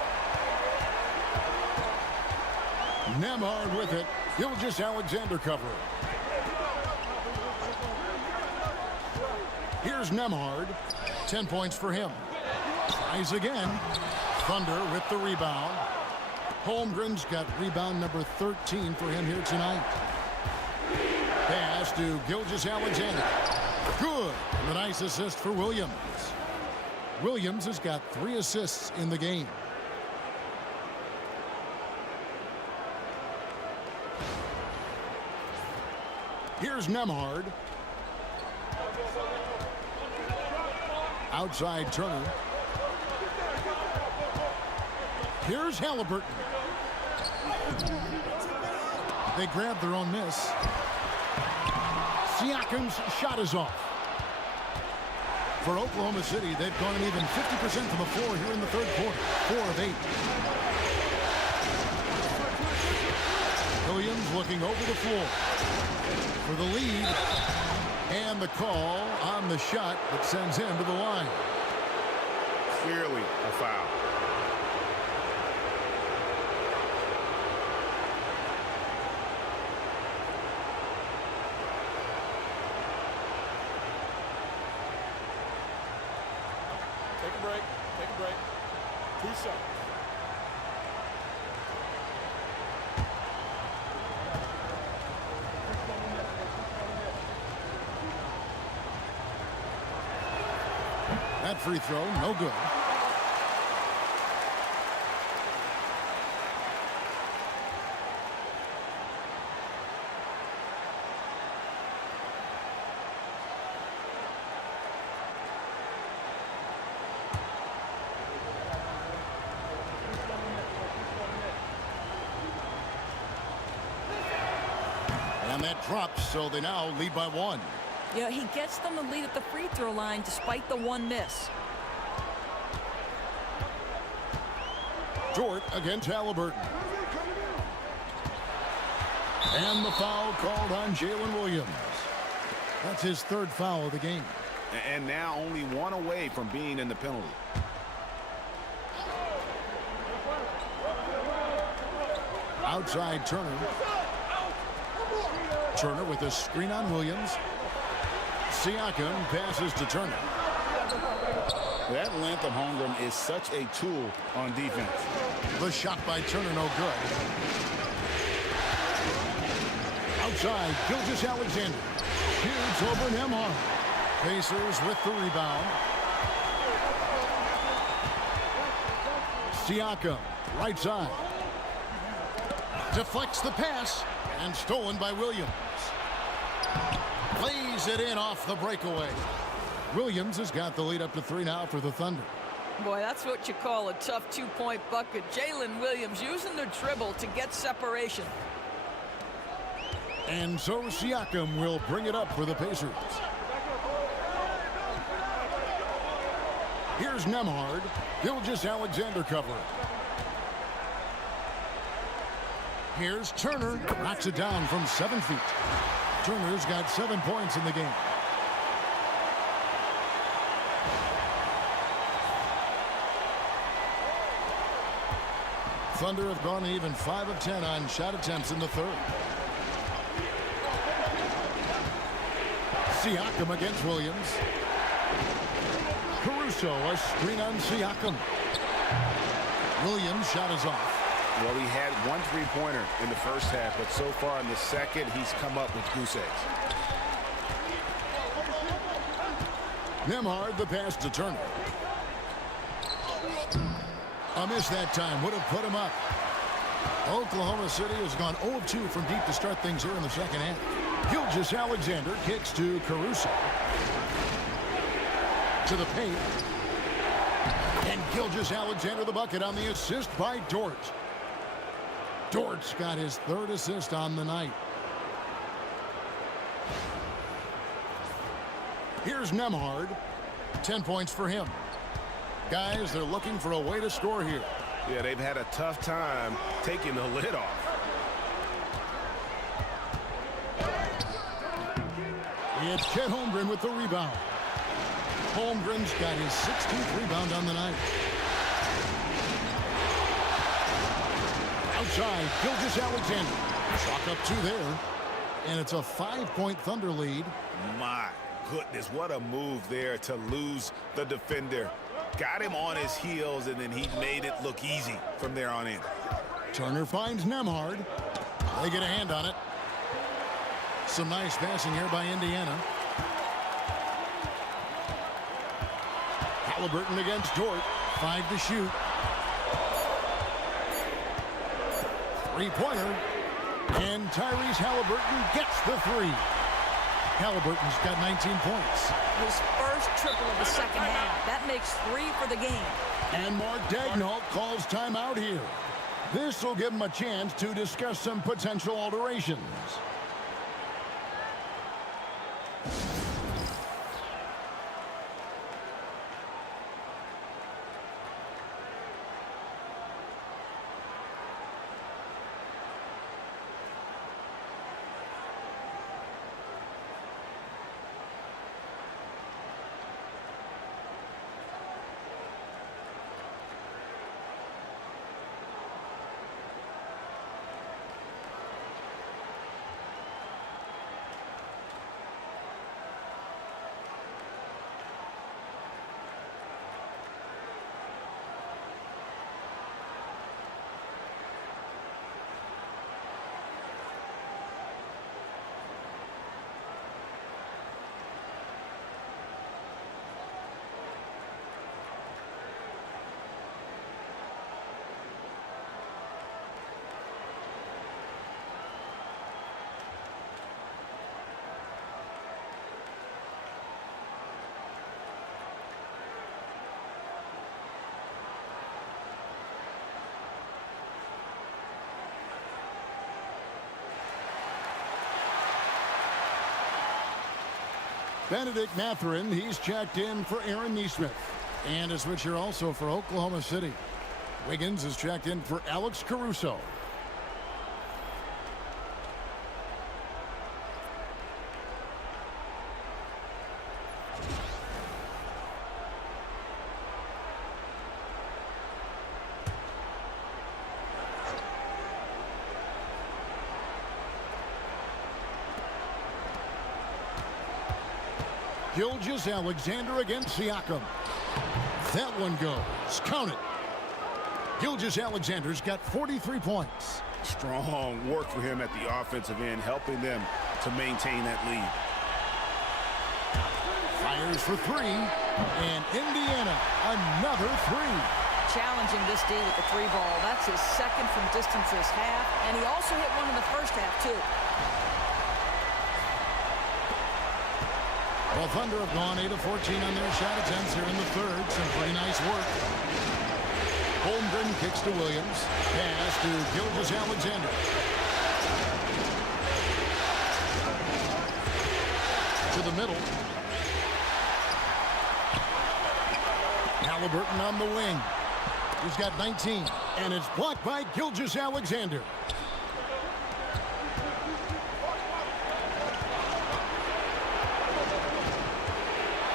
Nembhard with it. Gilgeous-Alexander covering. Here's Nembhard. 10 points for him. Tries again. Thunder with the rebound. Holmgren's got rebound number 13 for him here tonight. Pass to Gilgeous-Alexander. Good. And a nice assist for Williams. Williams has got 3 assists in the game. Here's Nembhard. Outside Turner. Here's Halliburton. They grabbed their own miss. Siakam's shot is off. For Oklahoma City, they've gone an even 50% from the floor here in the third quarter. 4 of 8. Williams looking over the floor for the lead. And the call on the shot that sends him to the line. Clearly a foul. Take a break. Take a break. 2 seconds. That free throw, no good. And that drops, so they now lead by 1. Yeah, he gets them the lead at the free throw line despite the 1 miss. Dort against Halliburton. And the foul called on Jalen Williams. That's his third foul of the game. And now only one away from being in the penalty. Outside Turner. Turner with a screen on Williams. Siakam passes to Turner. That length of Holmgren is such a tool on defense. The shot by Turner, no good. Outside, Gilgeous-Alexander. Shoots over Nembhard. Pacers with the rebound. Siakam, right side. Deflects the pass and stolen by Williams. Lays it in off the breakaway. Williams has got the lead up to 3 now for the Thunder. Boy, that's what you call a tough two-point bucket. Jalen Williams using the dribble to get separation. And so Siakam will bring it up for the Pacers. Here's Nembhard. Gilgeous-Alexander covering. Here's Turner. Knocks it down from 7 feet. Turner's got 7 points in the game. Thunder have gone even 5 of 10 on shot attempts in the third. Siakam against Williams. Caruso, a screen on Siakam. Williams' shot is off. Well, he had 1 3-pointer in the first half, but so far in the second, he's come up with goose eggs. Nembhard, the pass to Turner. A miss that time would have put him up. Oklahoma City has gone 0 of 2 from deep to start things here in the second half. Gilgeous-Alexander kicks to Caruso. To the paint. And Gilgeous-Alexander the bucket on the assist by Dort. Dort's got his 3rd assist on the night. Here's Nembhard. 10 points for him. Guys, they're looking for a way to score here. Yeah, they've had a tough time taking the lid off. It's Chet Holmgren with the rebound. Holmgren's got his 16th rebound on the night. Outside, Gilgeous-Alexander. Chalk up 2 there. And it's a 5-point Thunder lead. My goodness, what a move there to lose the defender. Got him on his heels, and then he made it look easy from there on in. Turner finds Nembhard. They get a hand on it. Some nice passing here by Indiana. Halliburton against Dort. 5 to shoot. 3-pointer. And Tyrese Halliburton gets the 3. Halliburton's got 19 points. His first triple of the second half. That makes 3 for the game. And Mark Daigneault calls timeout here. This will give him a chance to discuss some potential alterations. Benedict Mathurin, he's checked in for Aaron Nesmith. And a switcher also for Oklahoma City. Wiggins is checked in for Alex Caruso. Gilgeous-Alexander against Siakam. That one goes. Count it. Gilgeous-Alexander's got 43 points. Strong work for him at the offensive end, helping them to maintain that lead. Fires for three, and Indiana, another three. Challenging this D with the three ball. That's his second from distance this half, and he also hit one in the first half, too. The Thunder have gone 8 of 14 on their shot attempts here in the third. Some pretty nice work. Holmgren kicks to Williams. Pass to Gilgeous-Alexander. To the middle. Halliburton on the wing. He's got 19. And it's blocked by Gilgeous-Alexander.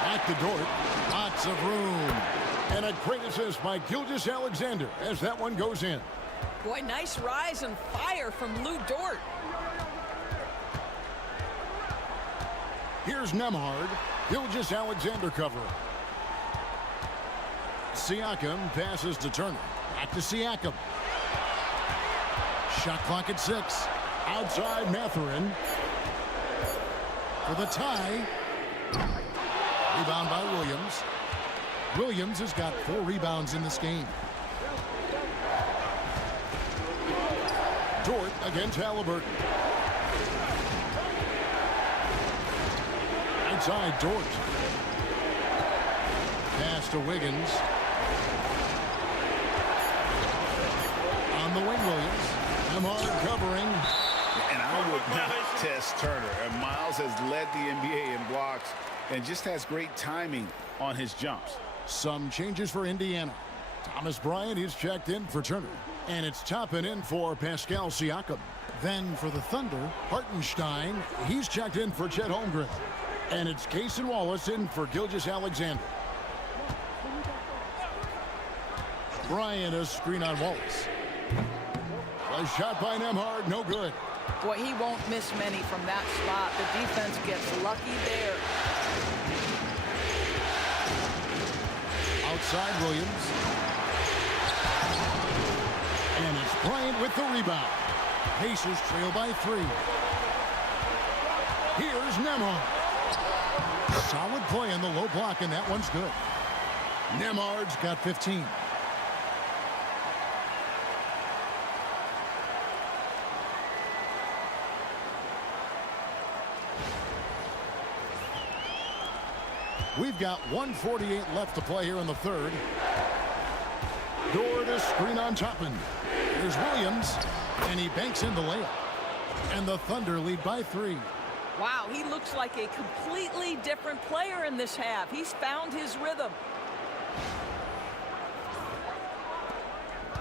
Back to Dort. Lots of room. And a great assist by Gilgeous-Alexander as that one goes in. Boy, nice rise and fire from Lou Dort. Here's Nembhard. Gilgeous-Alexander covering. Siakam passes to Turner. Back to Siakam. Shot clock at 6. Outside Mathurin. For the tie. Rebound by Williams. Williams has got 4 rebounds in this game. Dort against Halliburton. Outside Dort. Pass to Wiggins. On the wing, Williams. Nembhard covering. And I would not test Turner. And Miles has led the NBA in blocks and just has great timing on his jumps. Some changes for Indiana. Thomas Bryant is checked in for Turner. And it's Toppin in for Pascal Siakam. Then for the Thunder, Hartenstein, he's checked in for Chet Holmgren. And it's Cason Wallace in for Gilgeous-Alexander. Bryant a screen on Wallace. A shot by Nembhard, no good. Boy, he won't miss many from that spot. The defense gets lucky there. Outside Williams. And it's Bryant with the rebound. Pacers trail by 3. Here's Nembhard. Solid play in the low block, and that one's good. Nembhard's got 15. We've got 1:48 left to play here in the third. Dort a screen on Toppin. There's Williams, and he banks in the layup. And the Thunder lead by 3. Wow, he looks like a completely different player in this half. He's found his rhythm.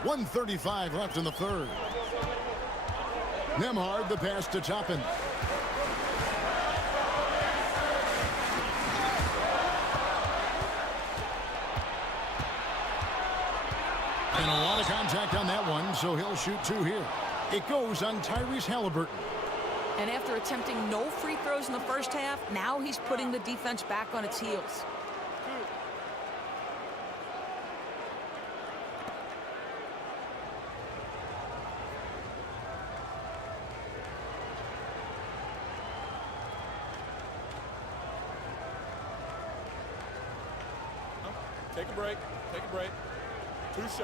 1:35 left in the third. Nembhard the pass to Toppin. And a lot of contact on that one, so he'll shoot 2 here. It goes on Tyrese Halliburton. And after attempting no free throws in the first half, now he's putting the defense back on its heels. Take a break. Take a break. 2 shots.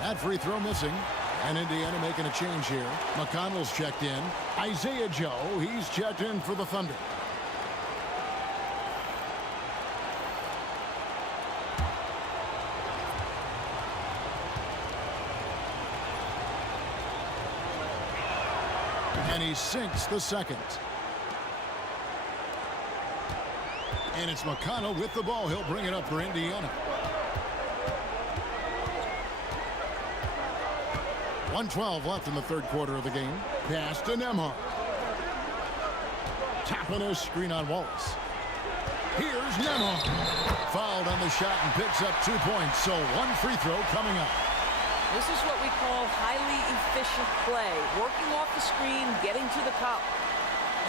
That free throw missing. And Indiana making a change here. McConnell's checked in. Isaiah Joe, he's checked in for the Thunder. And he sinks the second. And it's McConnell with the ball. He'll bring it up for Indiana. 1:12 left in the third quarter of the game. Pass to Nembhard. Toppin a screen on Wallace. Here's Nemo. Fouled on the shot and picks up 2 points. So one free throw coming up. This is what we call highly efficient play. Working off the screen, getting to the cup.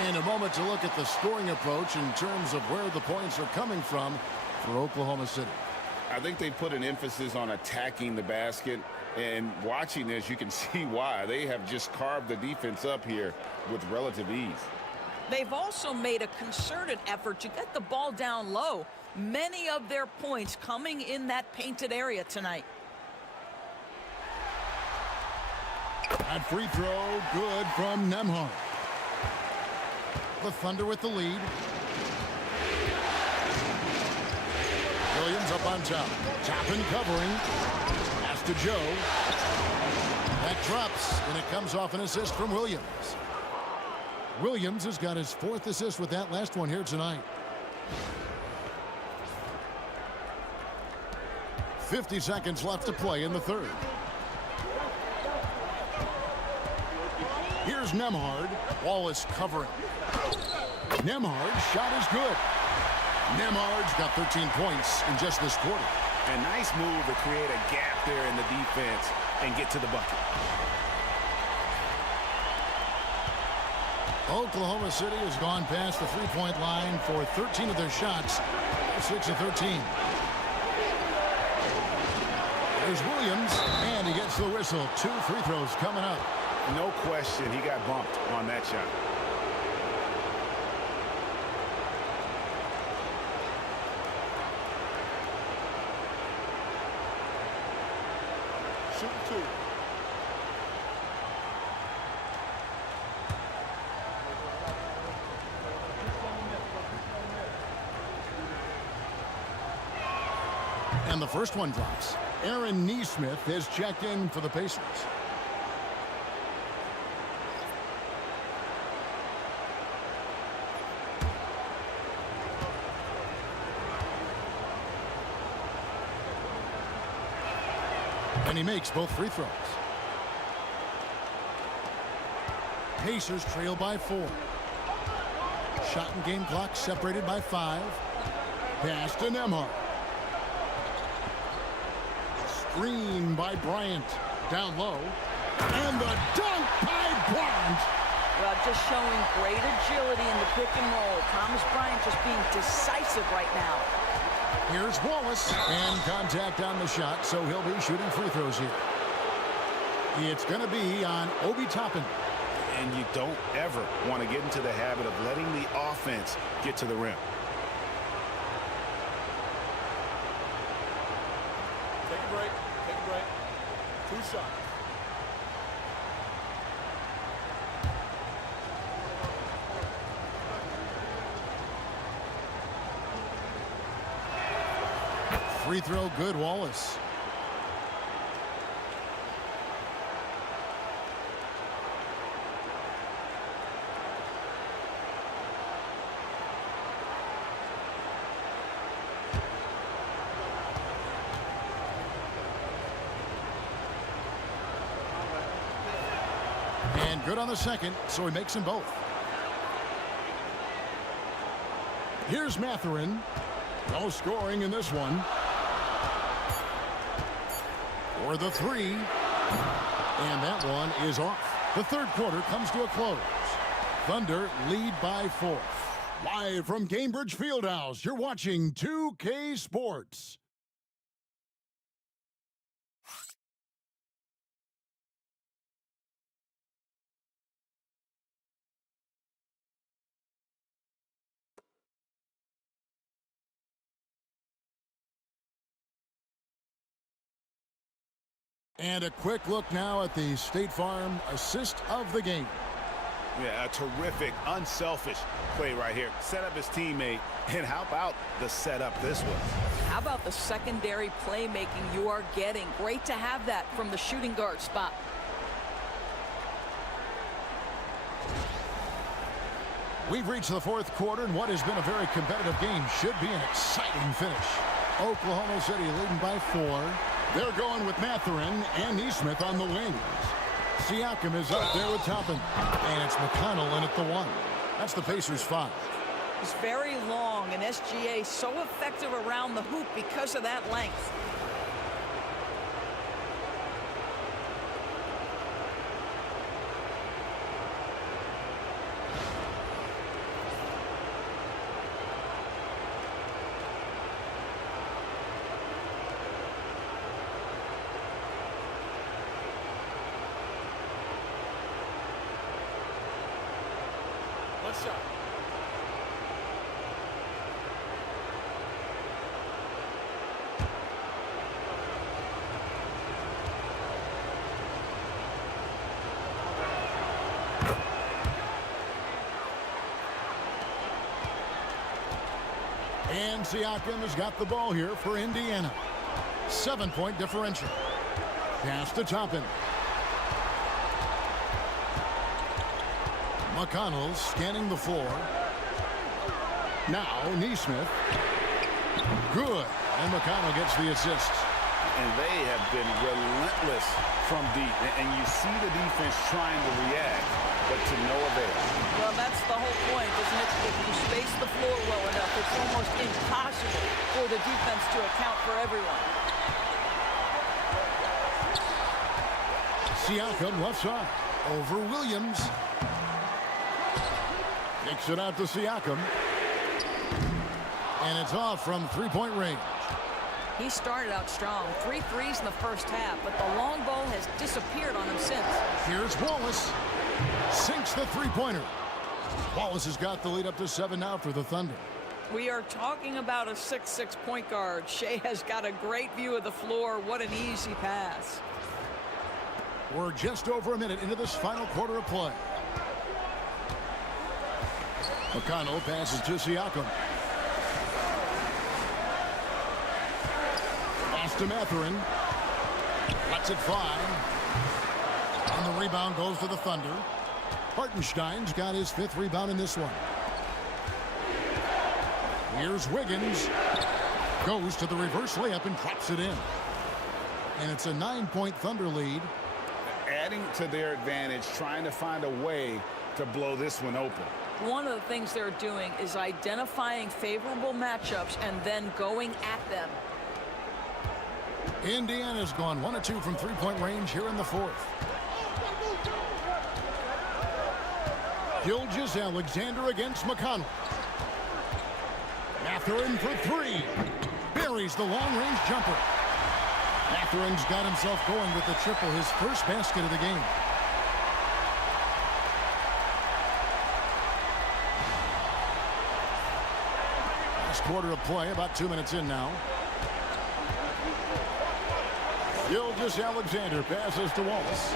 And a moment to look at the scoring approach in terms of where the points are coming from for Oklahoma City. I think they put an emphasis on attacking the basket. And watching this, you can see why. They have just carved the defense up here with relative ease. They've also made a concerted effort to get the ball down low. Many of their points coming in that painted area tonight. That free throw good from Nembhard. The Thunder with the lead. Williams up on top. Toppin covering. Pass to Joe. That drops, and it comes off an assist from Williams. Williams has got his 4th assist with that last one here tonight. 50 seconds left to play in the third. Here's Nembhard. Wallace covering. Nembhard's shot is good. Nembhard's got 13 points in just this quarter. A nice move to create a gap there in the defense and get to the bucket. Oklahoma City has gone past the three-point line for 13 of their shots. 6 of 13. There's Williams, and he gets the whistle. 2 free throws coming up. No question, he got bumped on that shot. Shoot 2. And the first one drops. Aaron Nesmith has checked in for the Pacers. And he makes both free throws. Pacers trail by 4. Shot and game clock separated by 5. Pass to Nembhard. Screen by Bryant. Down low. And the dunk by Bryant. Well, just showing great agility in the pick and roll. Thomas Bryant just being decisive right now. Here's Wallace. And contact on the shot, so he'll be shooting free throws here. It's going to be on Obi Toppin. And you don't ever want to get into the habit of letting the offense get to the rim. Take a break. Take a break. 2 shots. Free throw good, Wallace. And good on the second, so he makes them both. Here's Mathurin. No scoring in this one. For the 3. And that one is off. The third quarter comes to a close. Thunder lead by 4. Live from Cambridge Fieldhouse, you're watching 2K Sports. And a quick look now at the State Farm assist of the game. Yeah, a terrific, unselfish play right here. Set up his teammate, and how about the setup this was? How about the secondary playmaking you are getting? Great to have that from the shooting guard spot. We've reached the fourth quarter, and what has been a very competitive game should be an exciting finish. Oklahoma City leading by 4. They're going with Mathurin and Nesmith on the wings. Siakam is up there with Toppin. And it's McConnell in at the 1. That's the Pacers' 5. is very long, and SGA so effective around the hoop because of that length. Let's shot. And Siakam has got the ball here for Indiana. 7-point differential. Pass to Toppin. McConnell scanning the floor. Now Neesmith. Good. And McConnell gets the assist. And they have been relentless from deep. And you see the defense trying to react, but to no avail. Well, that's the whole point, isn't it? If you space the floor well enough, it's almost impossible for the defense to account for everyone. Siakam left side. Over Williams. Kicks it out to Siakam. And it's off from three-point range. He started out strong. 3 threes in the first half, but the long ball has disappeared on him since. Here's Wallace. Sinks the three-pointer. Wallace has got the lead up to 7 now for the Thunder. We are talking about a 6'6" point guard. Shea has got a great view of the floor. What an easy pass. We're just over a minute into this final quarter of play. McConnell passes to Siakam. Pass to Mathurin. Lets it fly. And the rebound goes to the Thunder. Hartenstein's got his 5th rebound in this one. Here's Wiggins. Goes to the reverse layup and drops it in. And it's a 9-point Thunder lead. Adding to their advantage, trying to find a way to blow this one open. One of the things they're doing is identifying favorable matchups and then going at them. Indiana's gone 1 of 2 from three-point range here in the 4th. Gilgeous-Alexander against McConnell. Mathurin for 3. Buries the long-range jumper. Mathurin's got himself going with the triple, his first basket of the game. Last quarter of play, about 2 minutes in now. Gilgeous-Alexander passes to Wallace.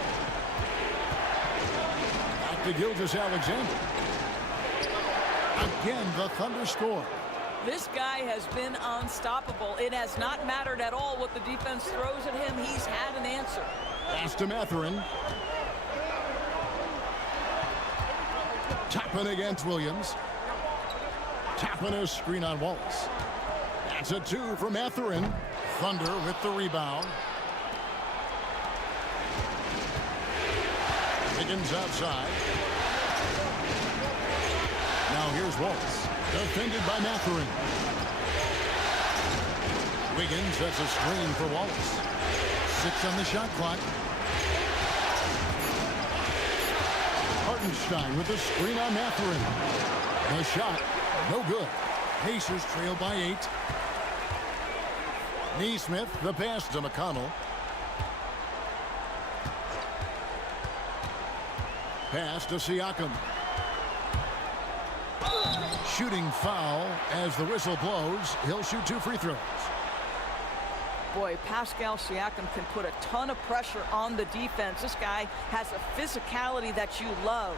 Back to Gilgeous-Alexander. Again, the Thunder score. This guy has been unstoppable. It has not mattered at all what the defense throws at him. He's had an answer. Pass to Mathurin. Toppin against Williams. Toppin a screen on Wallace. That's a 2 for Mathurin. Thunder with the rebound. Wiggins outside. Now here's Wallace. Defended by Mathurin. Wiggins, that's a screen for Wallace. 6 on the shot clock. Hartenstein with a screen on Mathurin. The shot, no good. Pacers trail by 8. Neesmith, the pass to McConnell. Pass to Siakam. Shooting foul as the whistle blows. He'll shoot 2 free throws. Boy, Pascal Siakam can put a ton of pressure on the defense. This guy has a physicality that you love.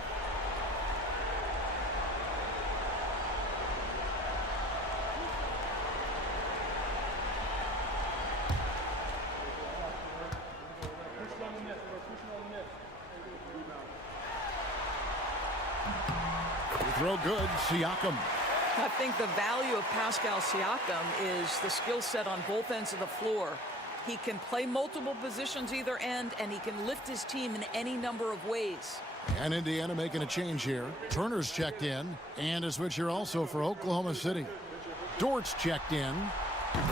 Throw good, Siakam. I think the value of Pascal Siakam is the skill set on both ends of the floor. He can play multiple positions either end, and he can lift his team in any number of ways. And Indiana making a change here. Turner's checked in. And a switch here also for Oklahoma City. Dort's checked in.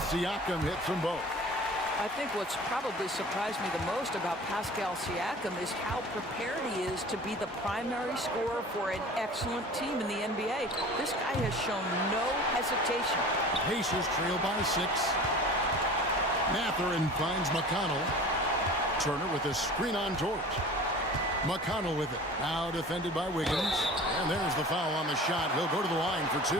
Siakam hits them both. I think what's probably surprised me the most about Pascal Siakam is how prepared he is to be the primary scorer for an excellent team in the NBA. This guy has shown no hesitation. Pacers trail by 6. Mathurin finds McConnell. Turner with a screen on Dort. McConnell with it. Now defended by Wiggins. And there's the foul on the shot. He'll go to the line for 2.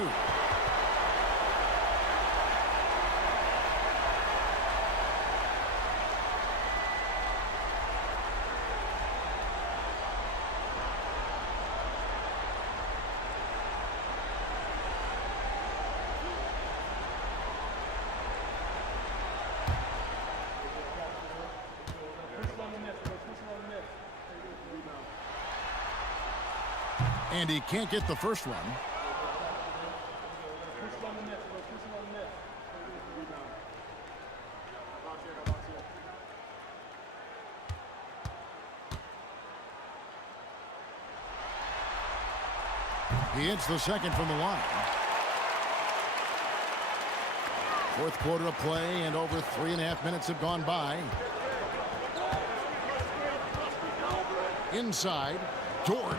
And he can't get the first one. He hits the second from the line. Fourth quarter of play, and over 3.5 minutes have gone by. Inside, Dort.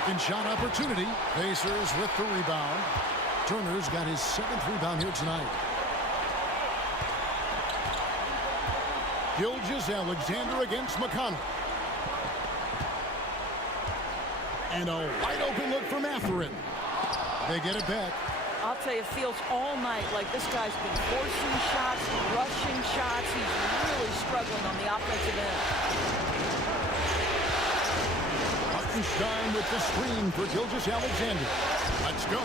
Second shot opportunity. Pacers with the rebound. Turner's got his 7th rebound here tonight. Gilgeous-Alexander against McConnell. And a wide open look for Mathurin. They get it back. I'll tell you, it feels all night like this guy's been forcing shots, rushing shots. He's really struggling on the offensive end. Hartenstein with the screen for Gilgeous-Alexander. Let's go.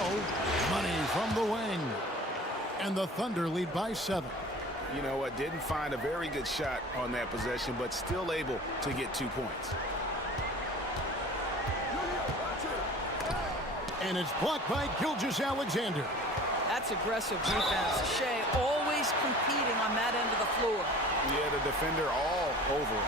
Money from the wing. And the Thunder lead by 7. You know what? Didn't find a very good shot on that possession, but still able to get 2 points. And it's blocked by Gilgeous-Alexander. That's aggressive defense. Shea always competing on that end of the floor. Yeah, the defender all over him.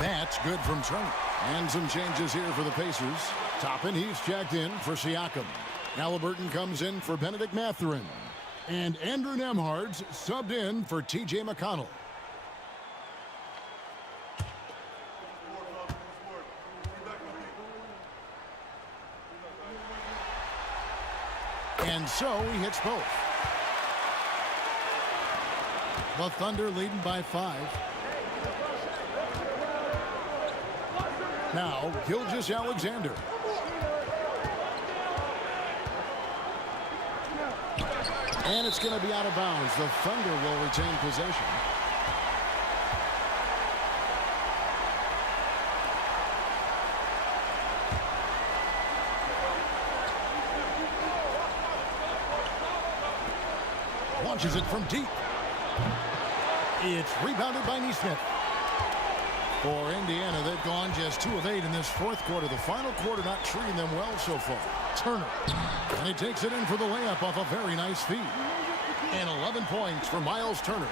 That's good from Turner. And some changes here for the Pacers. Toppin, he's checked in for Siakam. Halliburton comes in for Benedict Mathurin. And Andrew Nembhard's subbed in for T.J. McConnell. And so he hits both. The Thunder leading by 5. Now, Gilgeous-Alexander. And it's going to be out of bounds. The Thunder will retain possession. Launches it from deep. It's rebounded by Nesmith. For Indiana, they've gone just 2 of 8 in this fourth quarter. The final quarter not treating them well so far. Turner. And he takes it in for the layup off a very nice feed. And 11 points for Miles Turner.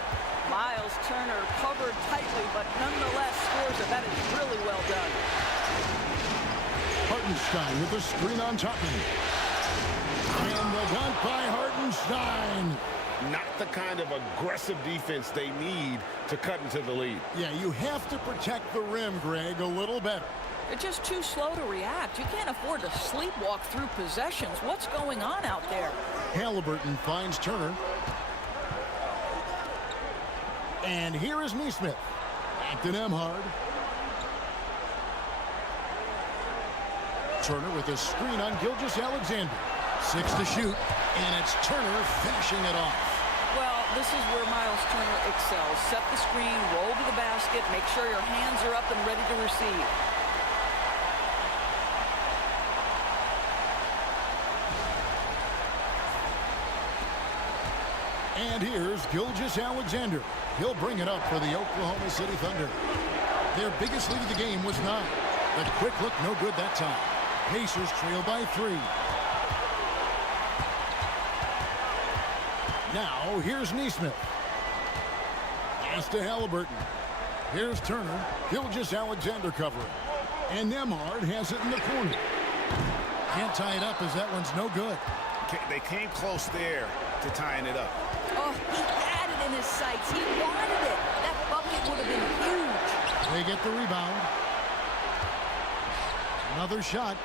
Miles Turner covered tightly, but nonetheless scores it. That is really well done. Hartenstein with the screen on Toppin. And the dunk by Hartenstein. Not the kind of aggressive defense they need to cut into the lead. Yeah, you have to protect the rim, Greg, a little better. They're just too slow to react. You can't afford to sleepwalk through possessions. What's going on out there? Halliburton finds Turner. And here is Nesmith. Back to Nembhard. Turner with a screen on Gilgeous-Alexander. 6 to shoot. And it's Turner finishing it off. Well, this is where Miles Turner excels. Set the screen, roll to the basket, make sure your hands are up and ready to receive. And here's Gilgeous-Alexander. He'll bring it up for the Oklahoma City Thunder. Their biggest lead of the game was 9. The quick look no good that time. Pacers trail by 3. Now here's Nesmith. Pass to Halliburton. Here's Turner. Gilgeous-Alexander covering. And Nembhard has it in the corner. Can't tie it up as that one's no good. They came close there to tying it up. Oh, he had it in his sights. He wanted it. That bucket would have been huge. They get the rebound. Another shot.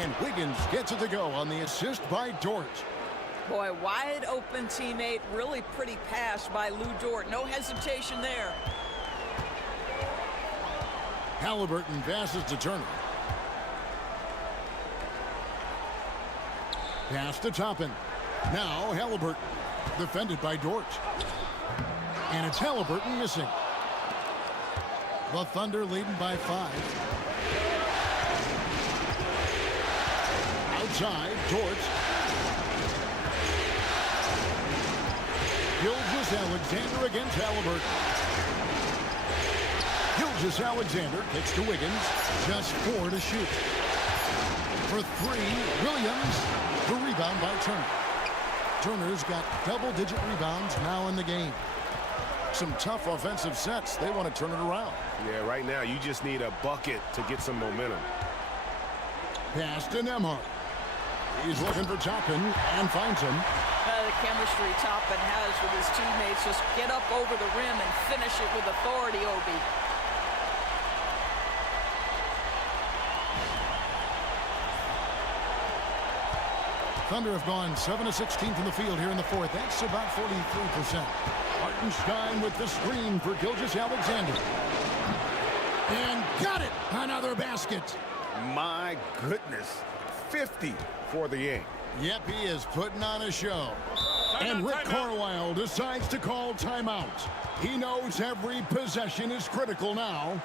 And Wiggins gets it to go on the assist by Dort. Boy, wide open teammate. Really pretty pass by Lou Dort. No hesitation there. Halliburton passes to Turner. Pass to Toppin. Now Halliburton. Defended by Dort. And it's Halliburton missing. The Thunder leading by 5. Outside, Dort. Gilgeous-Alexander against Halliburton. Gilgeous-Alexander kicks to Wiggins. Just 4 to shoot. For 3, Williams. The rebound by Turner. Turner's got double-digit rebounds now in the game. Some tough offensive sets. They want to turn it around. Yeah, right now you just need a bucket to get some momentum. Pass to Nembhard. He's looking for Toppin and finds him. The chemistry Toppin has with his teammates. Just get up over the rim and finish it with authority, Obi. Thunder have gone 7 of 16 from the field here in the 4th. That's about 43%. Hartenstein with the screen for Gilgeous-Alexander. And got it! Another basket. My goodness. 50 for the game. Yep, he is putting on a show. And Rick Carlisle decides to call timeout. He knows every possession is critical now.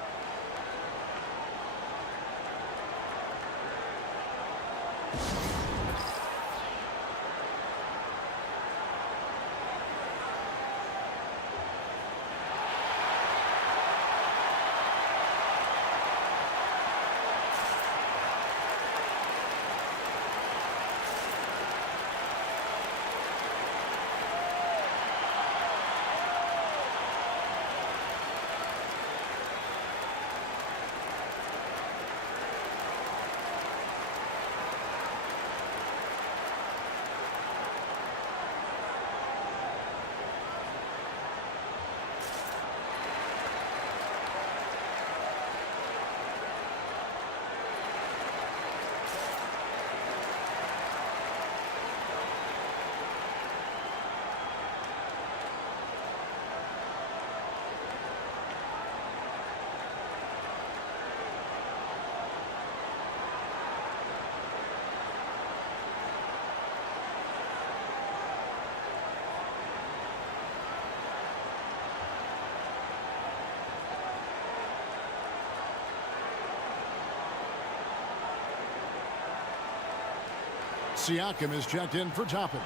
Siakam is checked in for Toppin.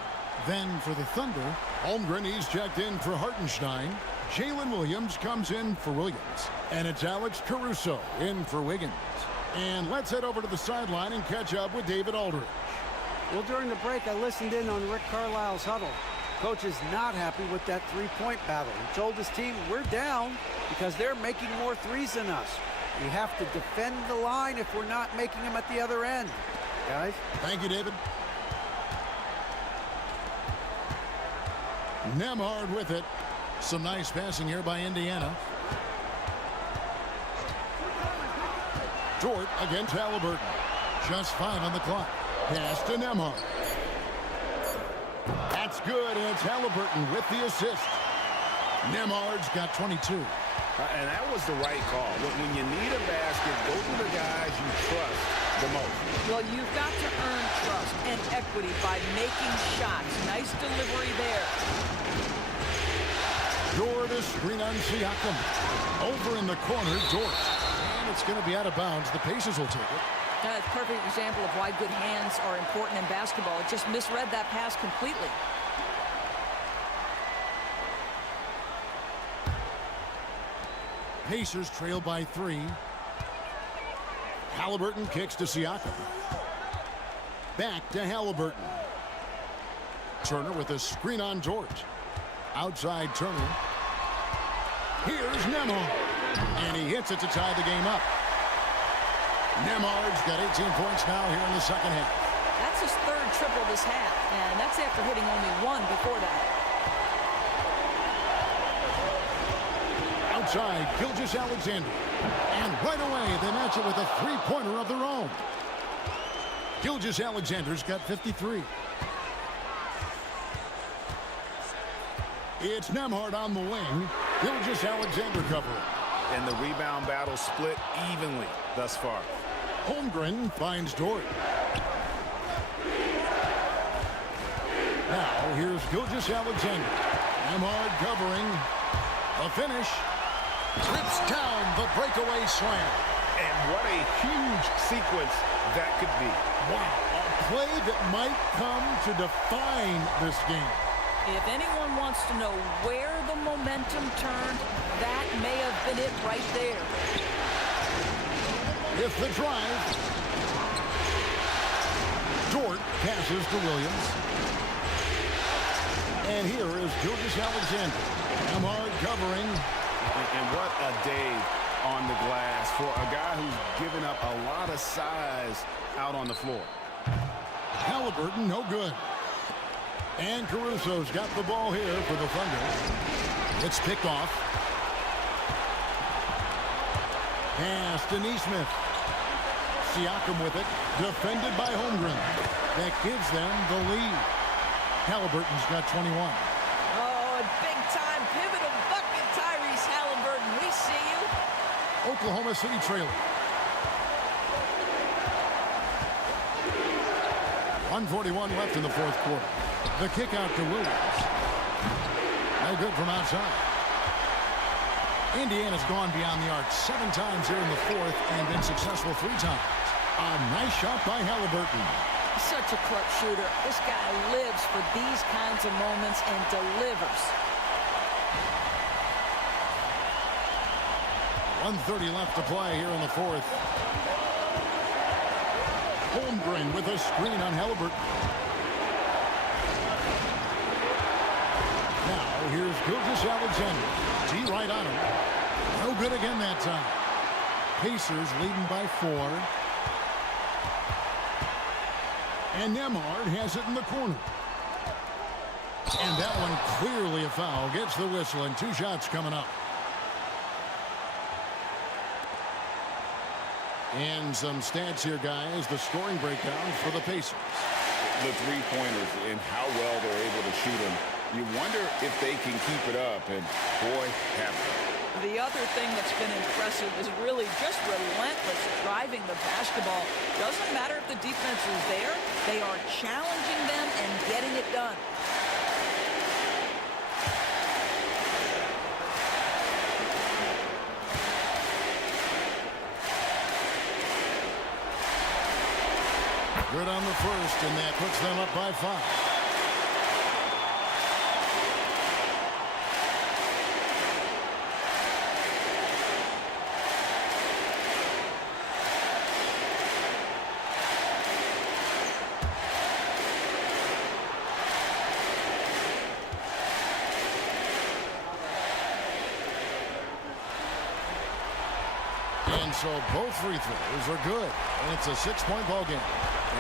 Then for the Thunder, Holmgren, he's checked in for Hartenstein. Jalen Williams comes in for Williams. And it's Alex Caruso in for Wiggins. And let's head over to the sideline and catch up with David Aldridge. Well, during the break, I listened in on Rick Carlisle's huddle. Coach is not happy with that three-point battle. He told his team, we're down because they're making more threes than us. We have to defend the line if we're not making them at the other end. Guys? Thank you, David. Nembhard with it. Some nice passing here by Indiana. Dort against Halliburton. Just 5 on the clock. Pass to Nembhard. That's good, and it's Halliburton with the assist. Nembhard's got 22. And that was the right call. When you need a basket, go to the guys you trust the most. Well, you've got to earn trust and equity by making shots. Nice delivery there. Dort is screen on Siakam. Over in the corner, Dort. And it's going to be out of bounds. The Pacers will take it. That's a perfect example of why good hands are important in basketball. It just misread that pass completely. Pacers trail by 3. Halliburton kicks to Siakam. Back to Halliburton. Turner with a screen on George. Outside Turner. Here's Nembhard. And he hits it to tie the game up. Nembhard's got 18 points now here in the second half. That's his third triple this half, and that's after hitting only one before that. Outside, Gilgeous-Alexander. And right away, they match it with a three-pointer of their own. Gilgeous-Alexander's got 53. It's Nembhard on the wing. Gilgeous-Alexander covering. And the rebound battle split evenly thus far. Holmgren finds Dort. Now, here's Gilgeous-Alexander. Nembhard covering. A finish. Trips down the breakaway slam. And what a huge sequence that could be. Wow, a play that might come to define this game. If anyone wants to know where the momentum turned, that may have been it right there. With the drive. Dort passes to Williams. And here is Gilgeous-Alexander. Nembhard covering. And what a day on the glass for a guy who's given up a lot of size out on the floor. Halliburton, no good. And Caruso's got the ball here for the Thunder. It's picked off. Pass to Nesmith. Siakam with it. Defended by Holmgren. That gives them the lead. Halliburton's got 21. Oh, big-time pivotal bucket, Tyrese Halliburton. We see you. Oklahoma City trailing. 1:41 left in the fourth quarter. The kick out to Williams. No good from outside. Indiana's gone beyond the arc 7 times here in the fourth and been successful 3 times. A nice shot by Halliburton. Such a clutch shooter. This guy lives for these kinds of moments and delivers. 1:30 left to play here in the fourth. Holmgren with a screen on Halliburton. Now here's Gilgeous-Alexander. G right on him. No good again that time. Pacers leading by 4. And Nembhard has it in the corner. And that one clearly a foul. Gets the whistle and 2 shots coming up. And some stats here, guys. The scoring breakdown for the Pacers. The three-pointers and how well they're able to shoot them. You wonder if they can keep it up, and boy, have they. The other thing that's been impressive is really just relentless driving the basketball. Doesn't matter if the defense is there. They are challenging them and getting it done. Good on the first, and that puts them up by 5. And so both free throws are good, and it's a 6-point ball game.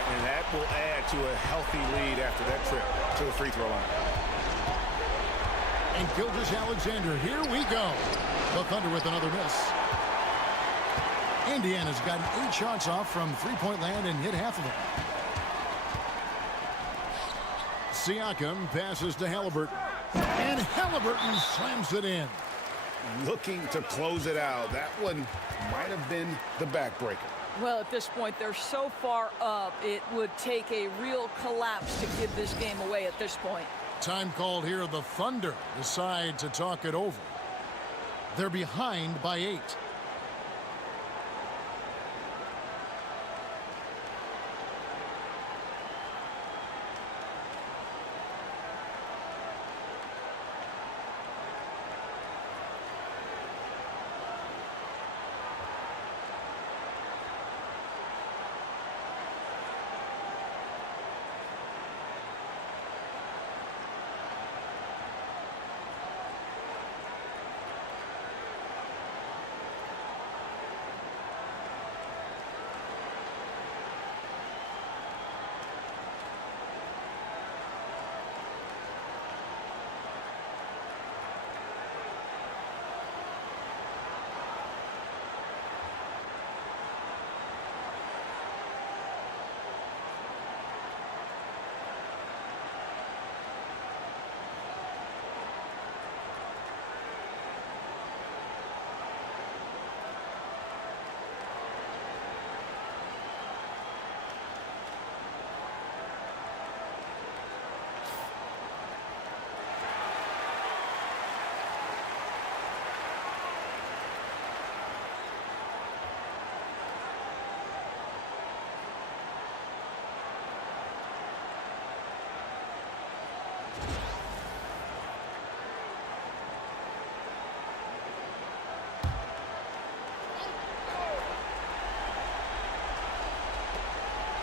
And that will add to a healthy lead after that trip to the free throw line. And Gilgeous-Alexander, here we go. The Thunder with another miss. Indiana's gotten 8 shots off from three-point land and hit half of them. Siakam passes to Halliburton. And Halliburton slams it in. Looking to close it out. That one might have been the backbreaker. Well, at this point, they're so far up, it would take a real collapse to give this game away at this point. Time called here. The Thunder decide to talk it over. They're behind by 8.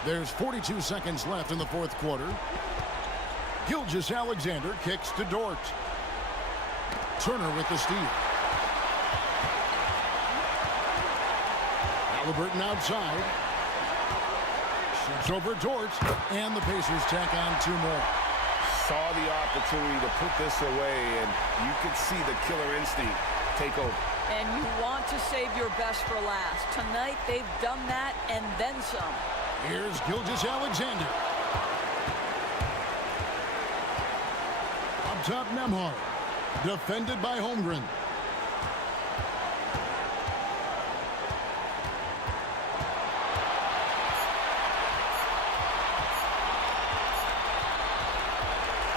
There's 42 seconds left in the fourth quarter. Gilgeous-Alexander kicks to Dort. Turner with the steal. Halliburton outside. Shoots over Dort, and the Pacers tack on 2 more. Saw the opportunity to put this away, and you could see the killer instinct take over. And you want to save your best for last. Tonight, they've done that and then some. Here's Gilgeous-Alexander. Up top, Nembhard. Defended by Holmgren.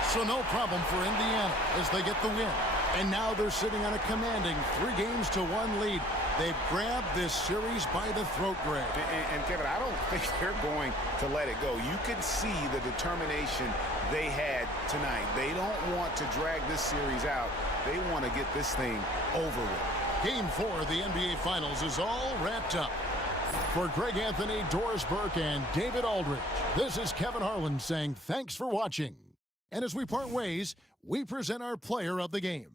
So no problem for Indiana as they get the win. And now they're sitting on a commanding 3-1 lead. They've grabbed this series by the throat, Greg. And Kevin, I don't think they're going to let it go. You can see the determination they had tonight. They don't want to drag this series out. They want to get this thing over with. Game 4 of the NBA Finals is all wrapped up. For Greg Anthony, Doris Burke, and David Aldridge, this is Kevin Harlan saying thanks for watching. And as we part ways, we present our player of the game.